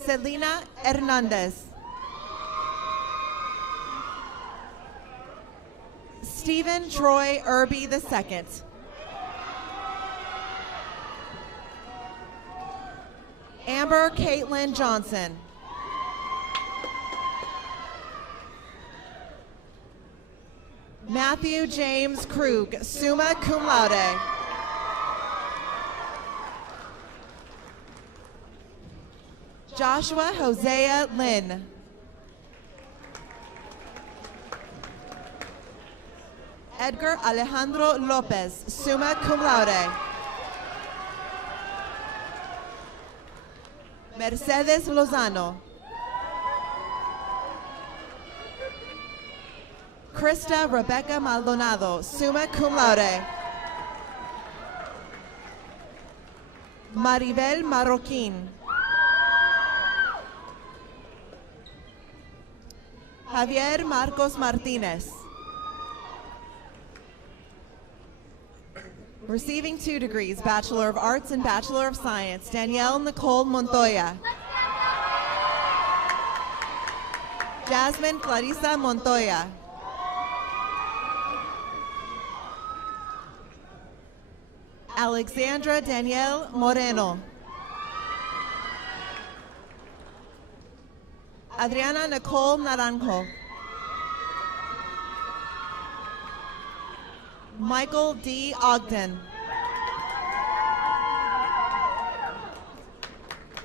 Selena Hernandez. Stephen Troy Irby II. Jennifer Caitlin Johnson. Matthew James Krug, summa cum laude. Joshua Hosea Lynn. Edgar Alejandro Lopez, summa cum laude. Mercedes Lozano. Krista Rebecca Maldonado, summa cum laude. Maribel Marroquín. Javier Marcos Martinez. Receiving 2 degrees, Bachelor of Arts and Bachelor of Science, Danielle Nicole Montoya. Jasmine Clarissa Montoya. Alexandra Danielle Moreno. Adriana Nicole Naranjo. Michael D. Ogden.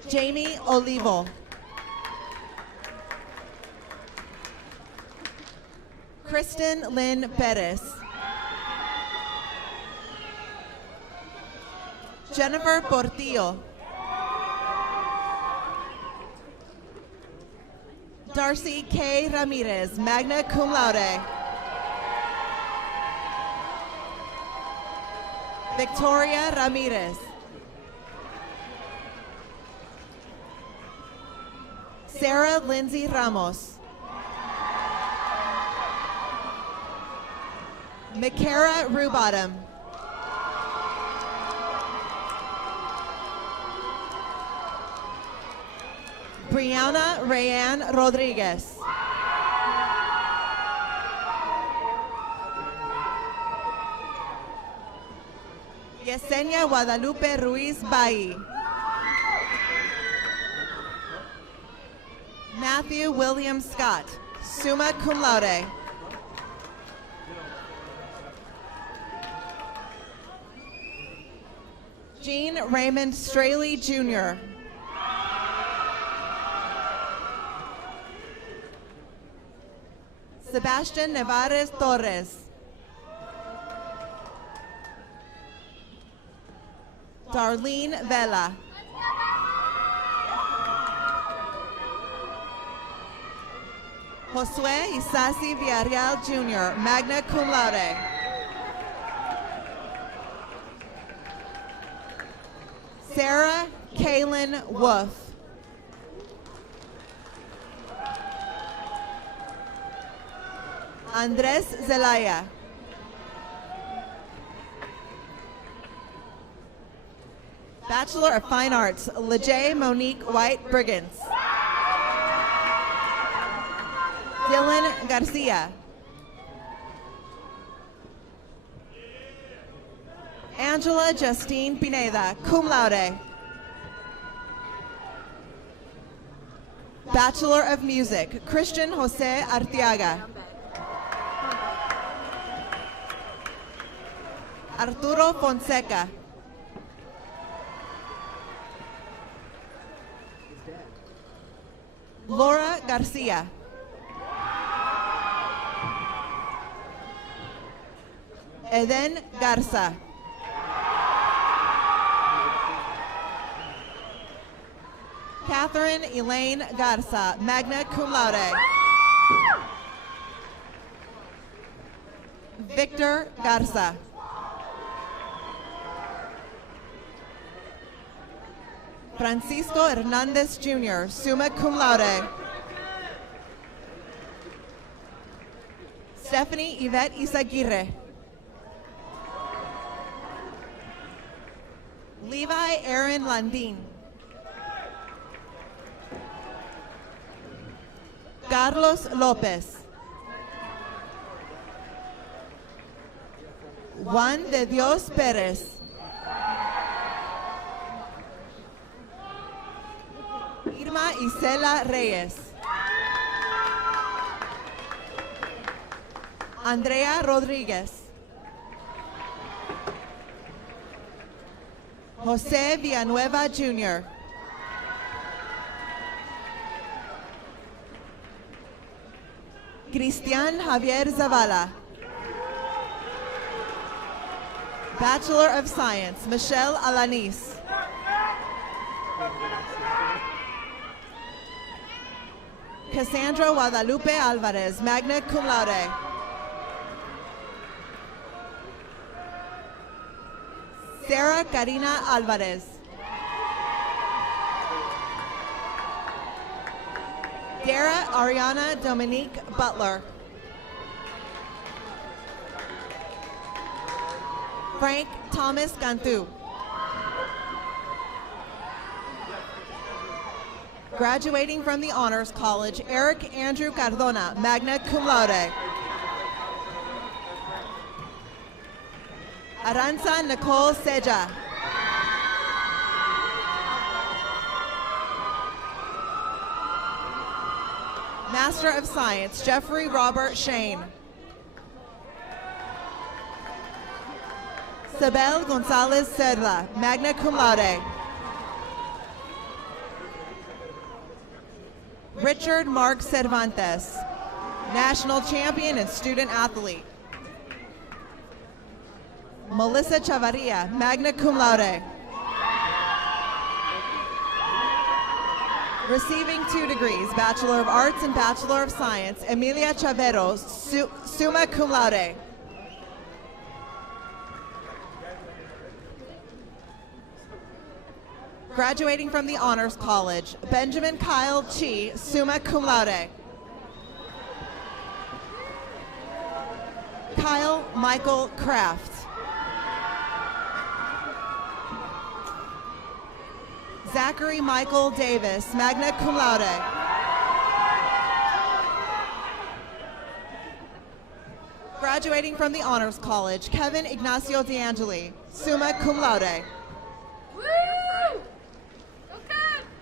Jamie Olivo. Kristen Lynn Perez. Jennifer Portillo. Darcy K. Ramirez, magna cum laude. Victoria Ramirez. Sarah Lindsay Ramos. Makara Rubottom. Brianna Rayanne Rodriguez. Yesenia Guadalupe Ruiz Bailly. Matthew William Scott, summa cum laude. Gene Raymond Straley Jr. Sebastian Nevares Torres. Darlene Vela. Josue Isasi Villarreal Jr., magna cum laude. Sarah Kaylin Wolf. Andres Zelaya. Bachelor of Fine Arts, Lejay Monique White Briggins. Dylan Garcia. Angela Justine Pineda, cum laude. Bachelor of Music, Christian Jose Arteaga. Arturo Fonseca. Laura Garcia. Eden Garza. Catherine Elaine Garza, magna cum laude. Victor Garza. Francisco Hernandez Jr., summa cum laude. Stephanie Yvette Isaguirre. Levi Aaron Landin. Carlos Lopez. Juan de Dios Perez. Irma Isela Reyes. Andrea Rodriguez. Jose Villanueva Jr. Cristian Javier Zavala. Bachelor of Science, Michelle Alanis. Cassandra Guadalupe Alvarez, magna cum laude. Sarah Karina Alvarez. Dara Ariana Dominique Butler. Frank Thomas Cantu. Graduating from the Honors College, Eric Andrew Cardona, magna cum laude. Aranza Nicole Seja. Master of Science, Jeffrey Robert Shane. Sabel Gonzalez Cerda, magna cum laude. Richard Mark Cervantes, national champion and student athlete. Melissa Chavarria, magna cum laude. Receiving 2 degrees, Bachelor of Arts and Bachelor of Science, Emilia Chavero, summa cum laude. Graduating from the Honors College, Benjamin Kyle Chi, summa cum laude. Kyle Michael Kraft. Zachary Michael Davis, magna cum laude. Graduating from the Honors College, Kevin Ignacio DeAngeli, summa cum laude.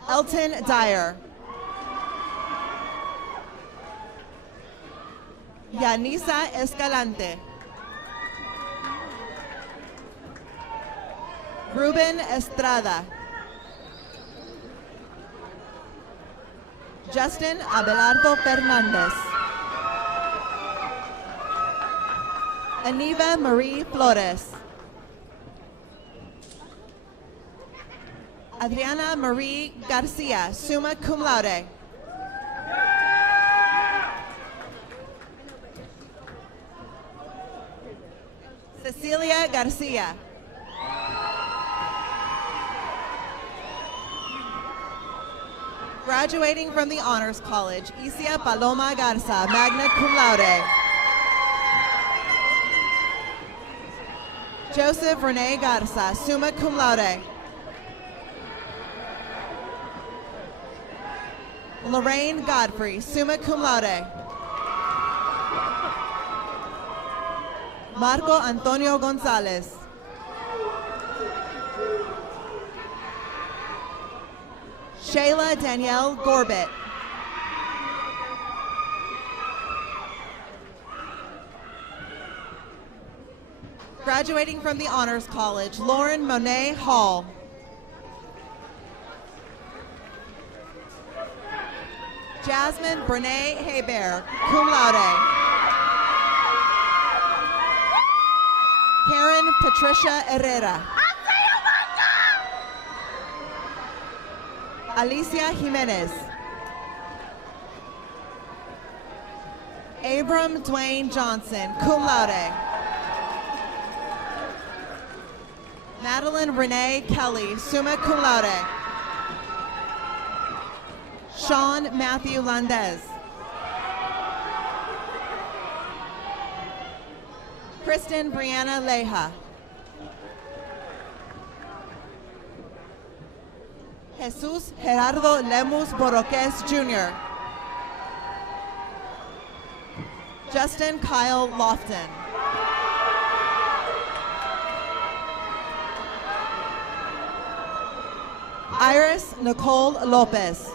Elton Dyer. Yanisa Escalante. Ruben Estrada. Justin Abelardo Fernandez. Aniva Marie Flores. Adriana Marie Garcia, summa cum laude. Cecilia Garcia. Graduating from the Honors College, Isia Paloma Garza, magna cum laude. Joseph Rene Garza, summa cum laude. Lorraine Godfrey, summa cum laude. Marco Antonio Gonzalez. Shayla Danielle Gorbett. Graduating from the Honors College, Lauren Monet Hall. Jasmine Brene Hebert, cum laude. Karen Patricia Herrera. Alicia Jimenez. Abram Dwayne Johnson, cum laude. Madeline Renee Kelly, summa cum laude. Sean Matthew Landez. Kristen Brianna Leja. Jesus Gerardo Lemus Boroques Jr. Justin Kyle Lofton. Iris Nicole Lopez.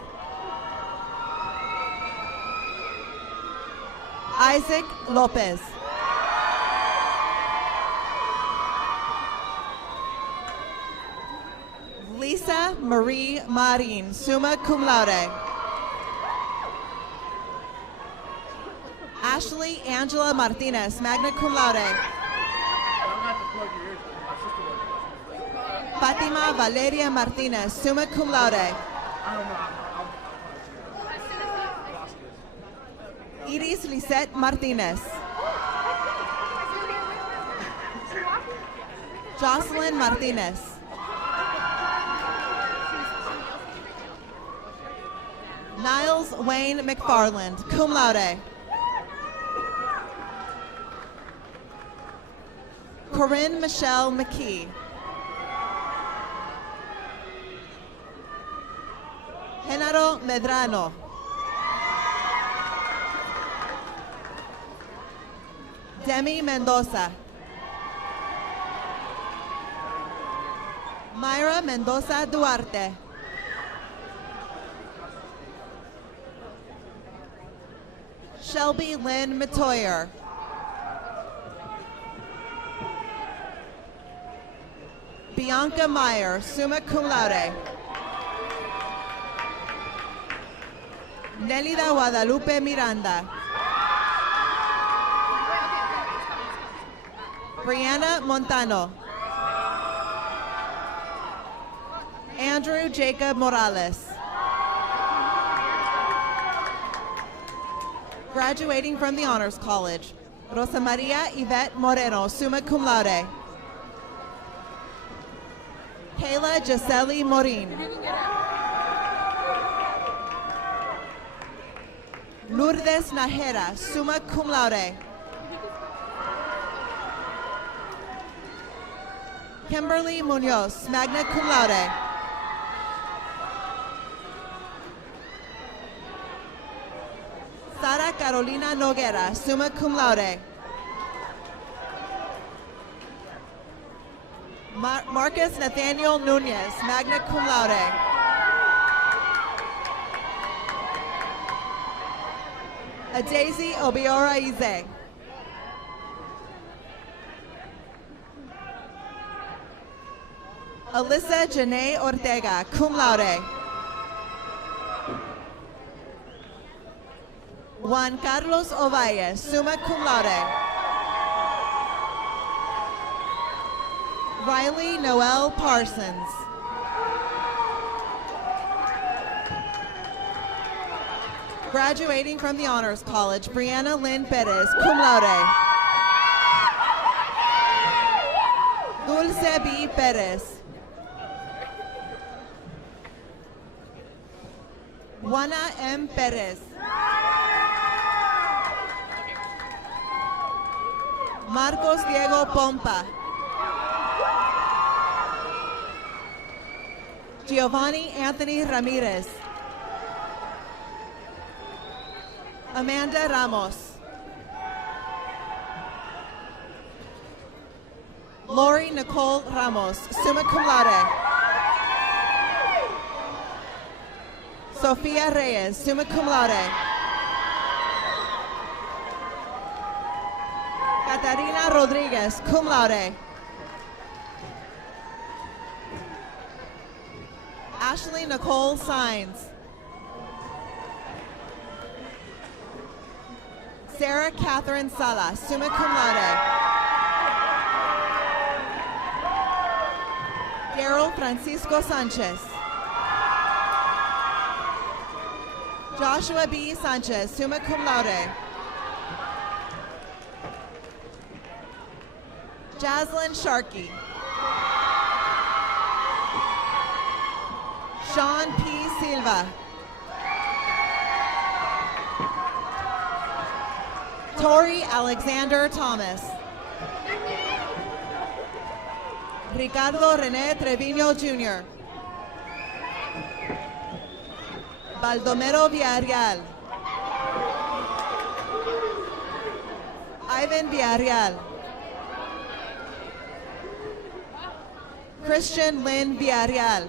Isaac Lopez. Lisa Marie Marin, summa cum laude. Ashley Angela Martinez, magna cum laude. Fatima Valeria Martinez, summa cum laude. Iris Lisette Martinez. Jocelyn Martinez. Niles Wayne McFarland, cum laude. Corinne Michelle McKee. Genaro Medrano. Demi Mendoza. Myra Mendoza Duarte. Shelby Lynn Matoyer. Bianca Meyer, summa cum laude. Nelida Guadalupe Miranda. Brianna Montano. Andrew Jacob Morales. Graduating from the Honors College, Rosa Maria Yvette Moreno, summa cum laude. Kayla Giseli Morin. Lourdes Najera, summa cum laude. Kimberly Munoz, magna cum laude. Sara Carolina Noguera, summa cum laude. Marcus Nathaniel Nunez, magna cum laude. Adaisy Obiora Ize. Alyssa Janae Ortega, cum laude. Juan Carlos Ovalle, summa cum laude. Riley Noel Parsons. Graduating from the Honors College, Brianna Lynn Perez, cum laude. Dulce B. Perez. Juana M. Perez. Marcos Diego Pompa. Giovanni Anthony Ramirez. Amanda Ramos. Lori Nicole Ramos, summa cum laude. Sofia Reyes, summa cum laude. Catarina Rodriguez, cum laude. Ashley Nicole Sines. Sarah Catherine Sala, summa cum laude. Daryl Francisco Sanchez. Joshua B. Sanchez, summa cum laude. Jaslyn Sharkey. Sean P. Silva. Tori Alexander Thomas. Ricardo Rene Trevino Jr. Baldomero Villarreal. Ivan Villarreal. Christian Lynn Villarreal.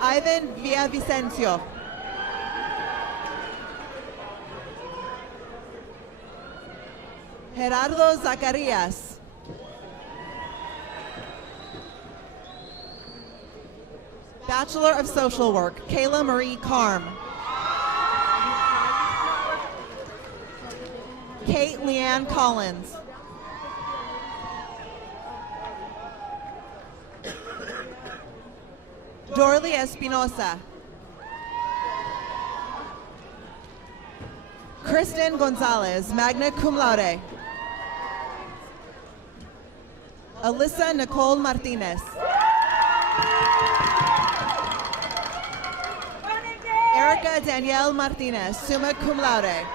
Ivan Villavicencio. Gerardo Zacarias. Bachelor of Social Work, Kayla Marie Carm. Kate Leanne Collins. Dorley Espinosa. Kristen Gonzalez, magna cum laude. Alyssa Nicole Martinez. Erica Danielle Martinez, summa cum laude.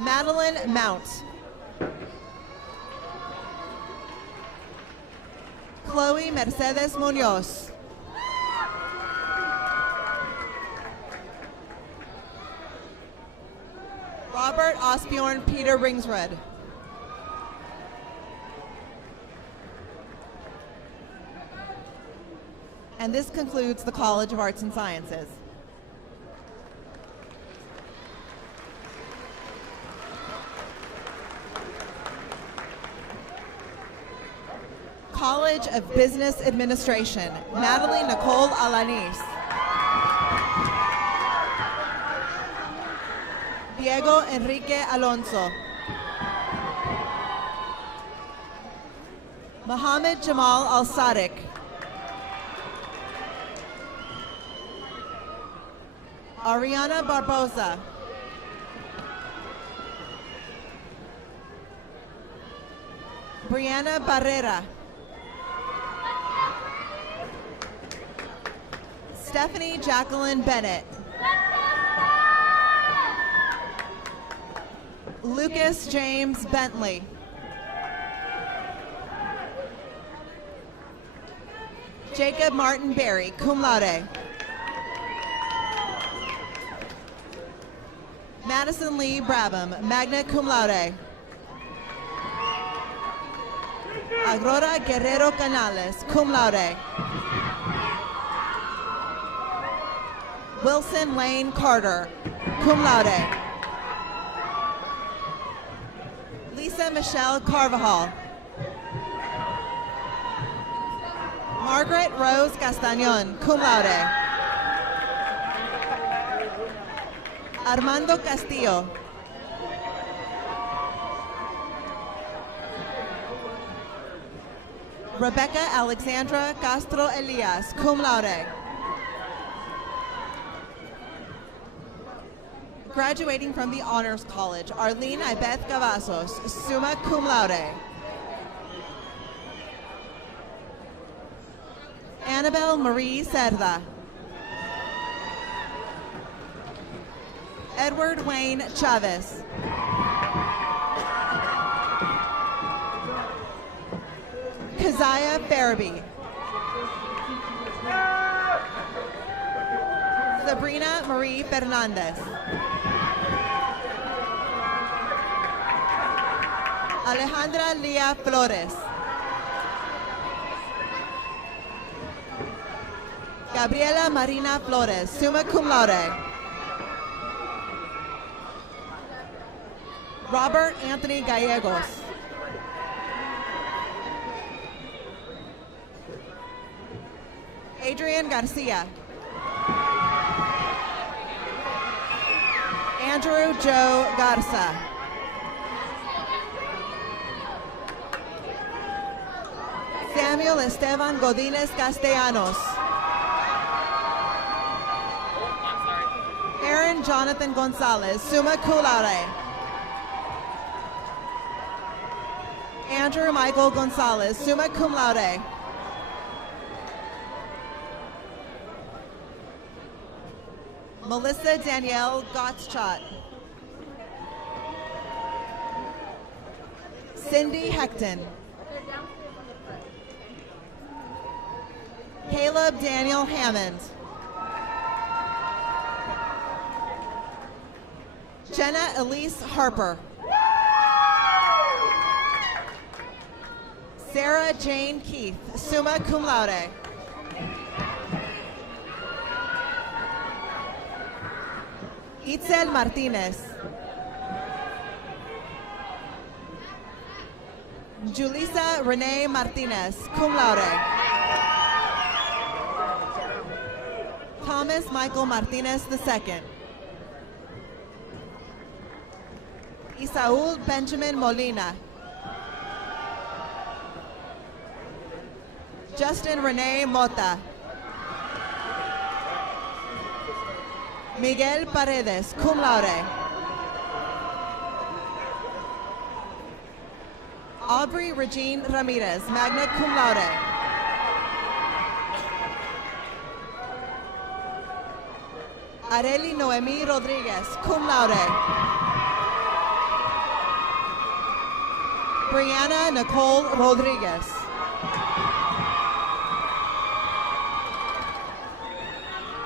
Madeline Mount. Chloe Mercedes Munoz. Robert Osbjorn Peter Ringsred. And this concludes the College of Arts and Sciences. College of Business Administration, Natalie Nicole Alanis. Diego Enrique Alonso. Mohammed Jamal Al-Sadiq. Ariana Barboza. Brianna Barrera. Stephanie Jacqueline Bennett. Lucas James Bentley. Jacob Martin Berry, cum laude. Madison Lee Brabham, magna cum laude. Aurora Guerrero Canales, cum laude. Wilson Lane Carter, cum laude. Lisa Michelle Carvajal. Margaret Rose Castañón, cum laude. Armando Castillo. Rebecca Alexandra Castro Elias, cum laude. Graduating from the Honors College, Arlene Ibeth Cavazos, summa cum laude. Annabelle Marie Cerda. Edward Wayne Chavez. Keziah Farabee. Sabrina Marie Fernandez. Alejandra Lea Flores. Gabriela Marina Flores, summa cum laude. Robert Anthony Gallegos. Adrian Garcia. Andrew Joe Garza. Samuel Esteban Godínez Castellanos. Aaron Jonathan Gonzalez, summa cum laude. Andrew Michael Gonzalez, summa cum laude. Melissa Danielle Gottschalk. Cindy Hecton. Caleb Daniel Hammond. Jenna Elise Harper. Sarah Jane Keith, summa cum laude. Itzel Martinez. Julissa Renee Martinez, cum laude. Thomas Michael Martinez II. Isaúl Benjamin Molina. Justin Renee Mota. Miguel Paredes, cum laude. Aubrey Regine Ramirez, magna cum laude. Areli Noemi Rodriguez, cum laude. Brianna Nicole Rodriguez.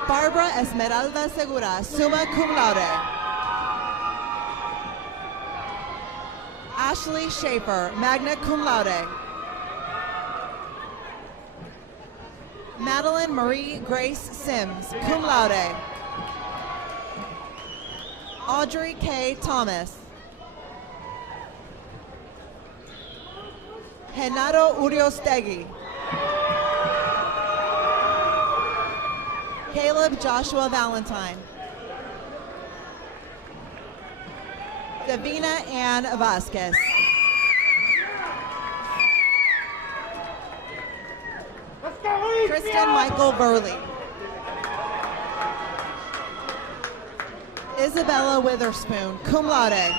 Barbara Esmeralda Segura, summa cum laude. Ashley Schaefer, magna cum laude. Madeline Marie Grace Sims, cum laude. Audrey K. Thomas. Genaro Uriostegui. Caleb Joshua Valentine. Davina Ann Vasquez. Kristen Michael Burley. Isabella Witherspoon, cum laude.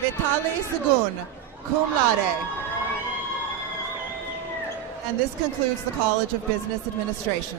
Vitali Sagun, cum laude. And this concludes the College of Business Administration.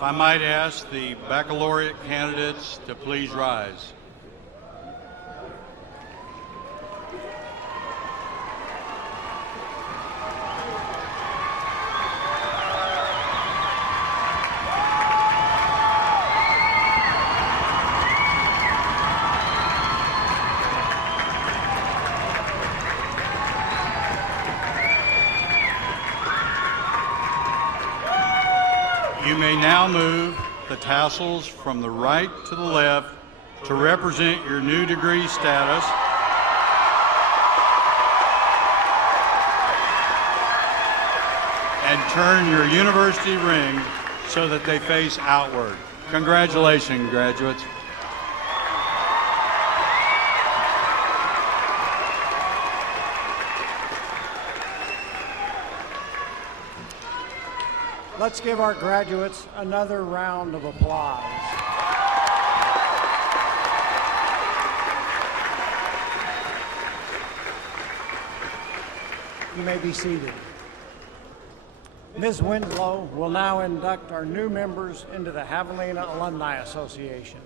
If I might ask the baccalaureate candidates to please rise. You may now move the tassels from the right to the left to represent your new degree status. And turn your university ring so that they face outward. Congratulations, graduates. Let's give our graduates another round of applause. You may be seated. Ms. Winslow will now induct our new members into the Javelina Alumni Association.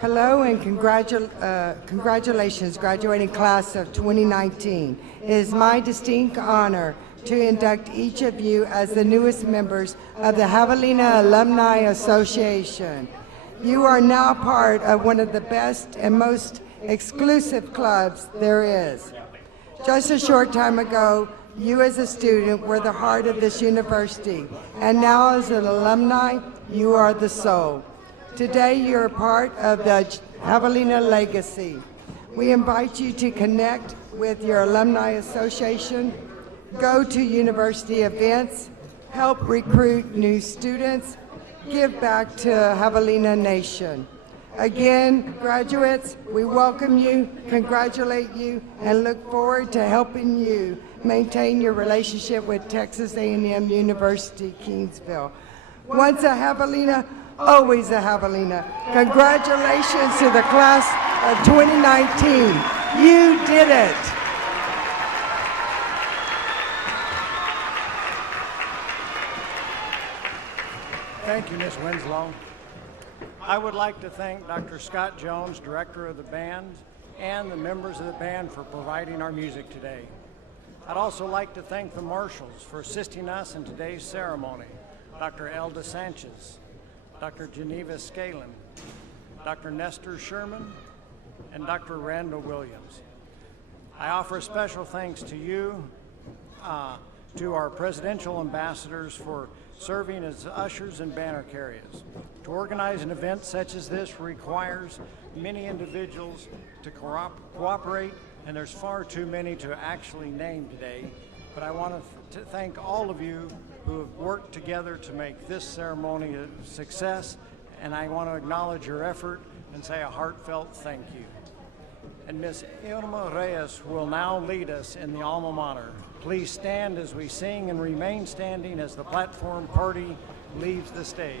Hello and congratulations, graduating class of 2019. It is my distinct honor to induct each of you as the newest members of the Javelina Alumni Association. You are now part of one of the best and most exclusive clubs there is. Just a short time ago, you as a student were the heart of this university, and now as an alumni, you are the soul. Today, you're part of the Javelina legacy. We invite you to connect with your alumni association, go to university events, help recruit new students, give back to Javelina Nation. Again, graduates, we welcome you, congratulate you, and look forward to helping you maintain your relationship with Texas A&M University-Kingsville. Once a Javelina, always a Javelina. Congratulations to the class of 2019. You did it. Thank you, Ms. Winslow. I would like to thank Dr. Scott Jones, director of the band, and the members of the band for providing our music today. I'd also like to thank the marshals for assisting us in today's ceremony, Dr. Elda Sanchez, Dr. Geneva Scalen, Dr. Nestor Sherman, and Dr. Randall Williams. I offer special thanks to you, to our presidential ambassadors for serving as ushers and banner carriers. To organize an event such as this requires many individuals to cooperate, and there's far too many to actually name today. But I want to thank all of you who have worked together to make this ceremony a success, and I want to acknowledge your effort and say a heartfelt thank you. And Ms. Irma Reyes will now lead us in the alma mater. Please stand as we sing and remain standing as the platform party leaves the stage.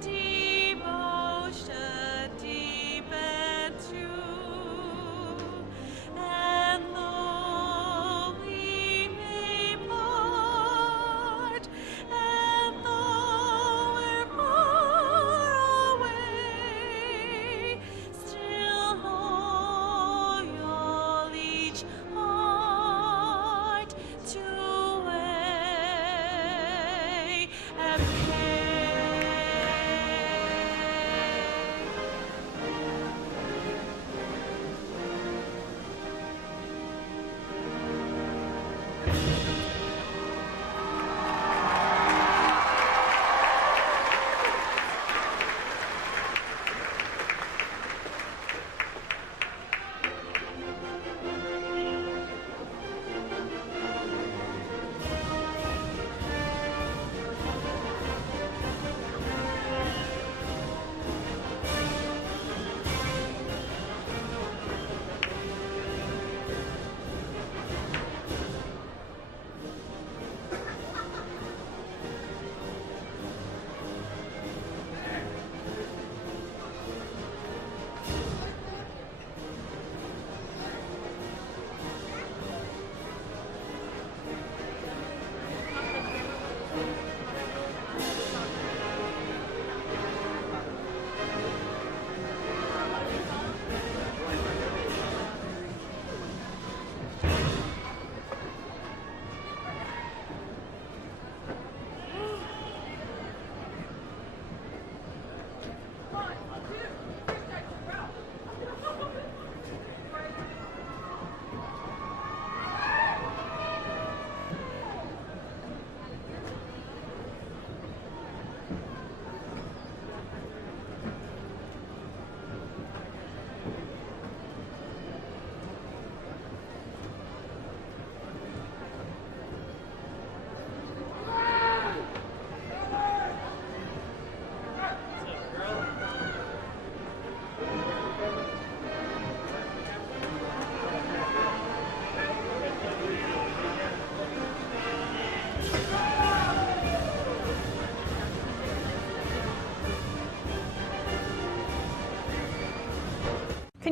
Devotion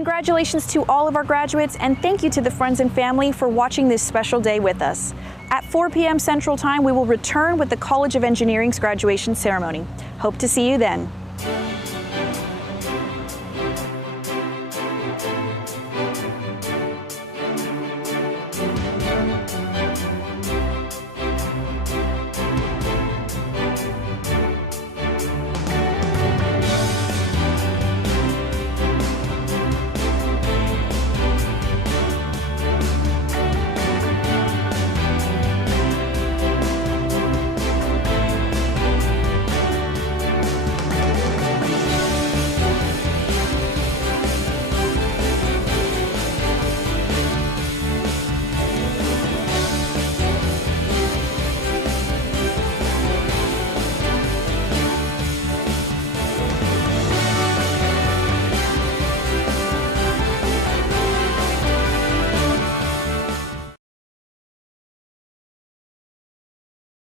Congratulations to all of our graduates, and thank you to the friends and family for watching this special day with us. At 4 p.m. Central Time, we will return with the College of Engineering's graduation ceremony. Hope to see you then.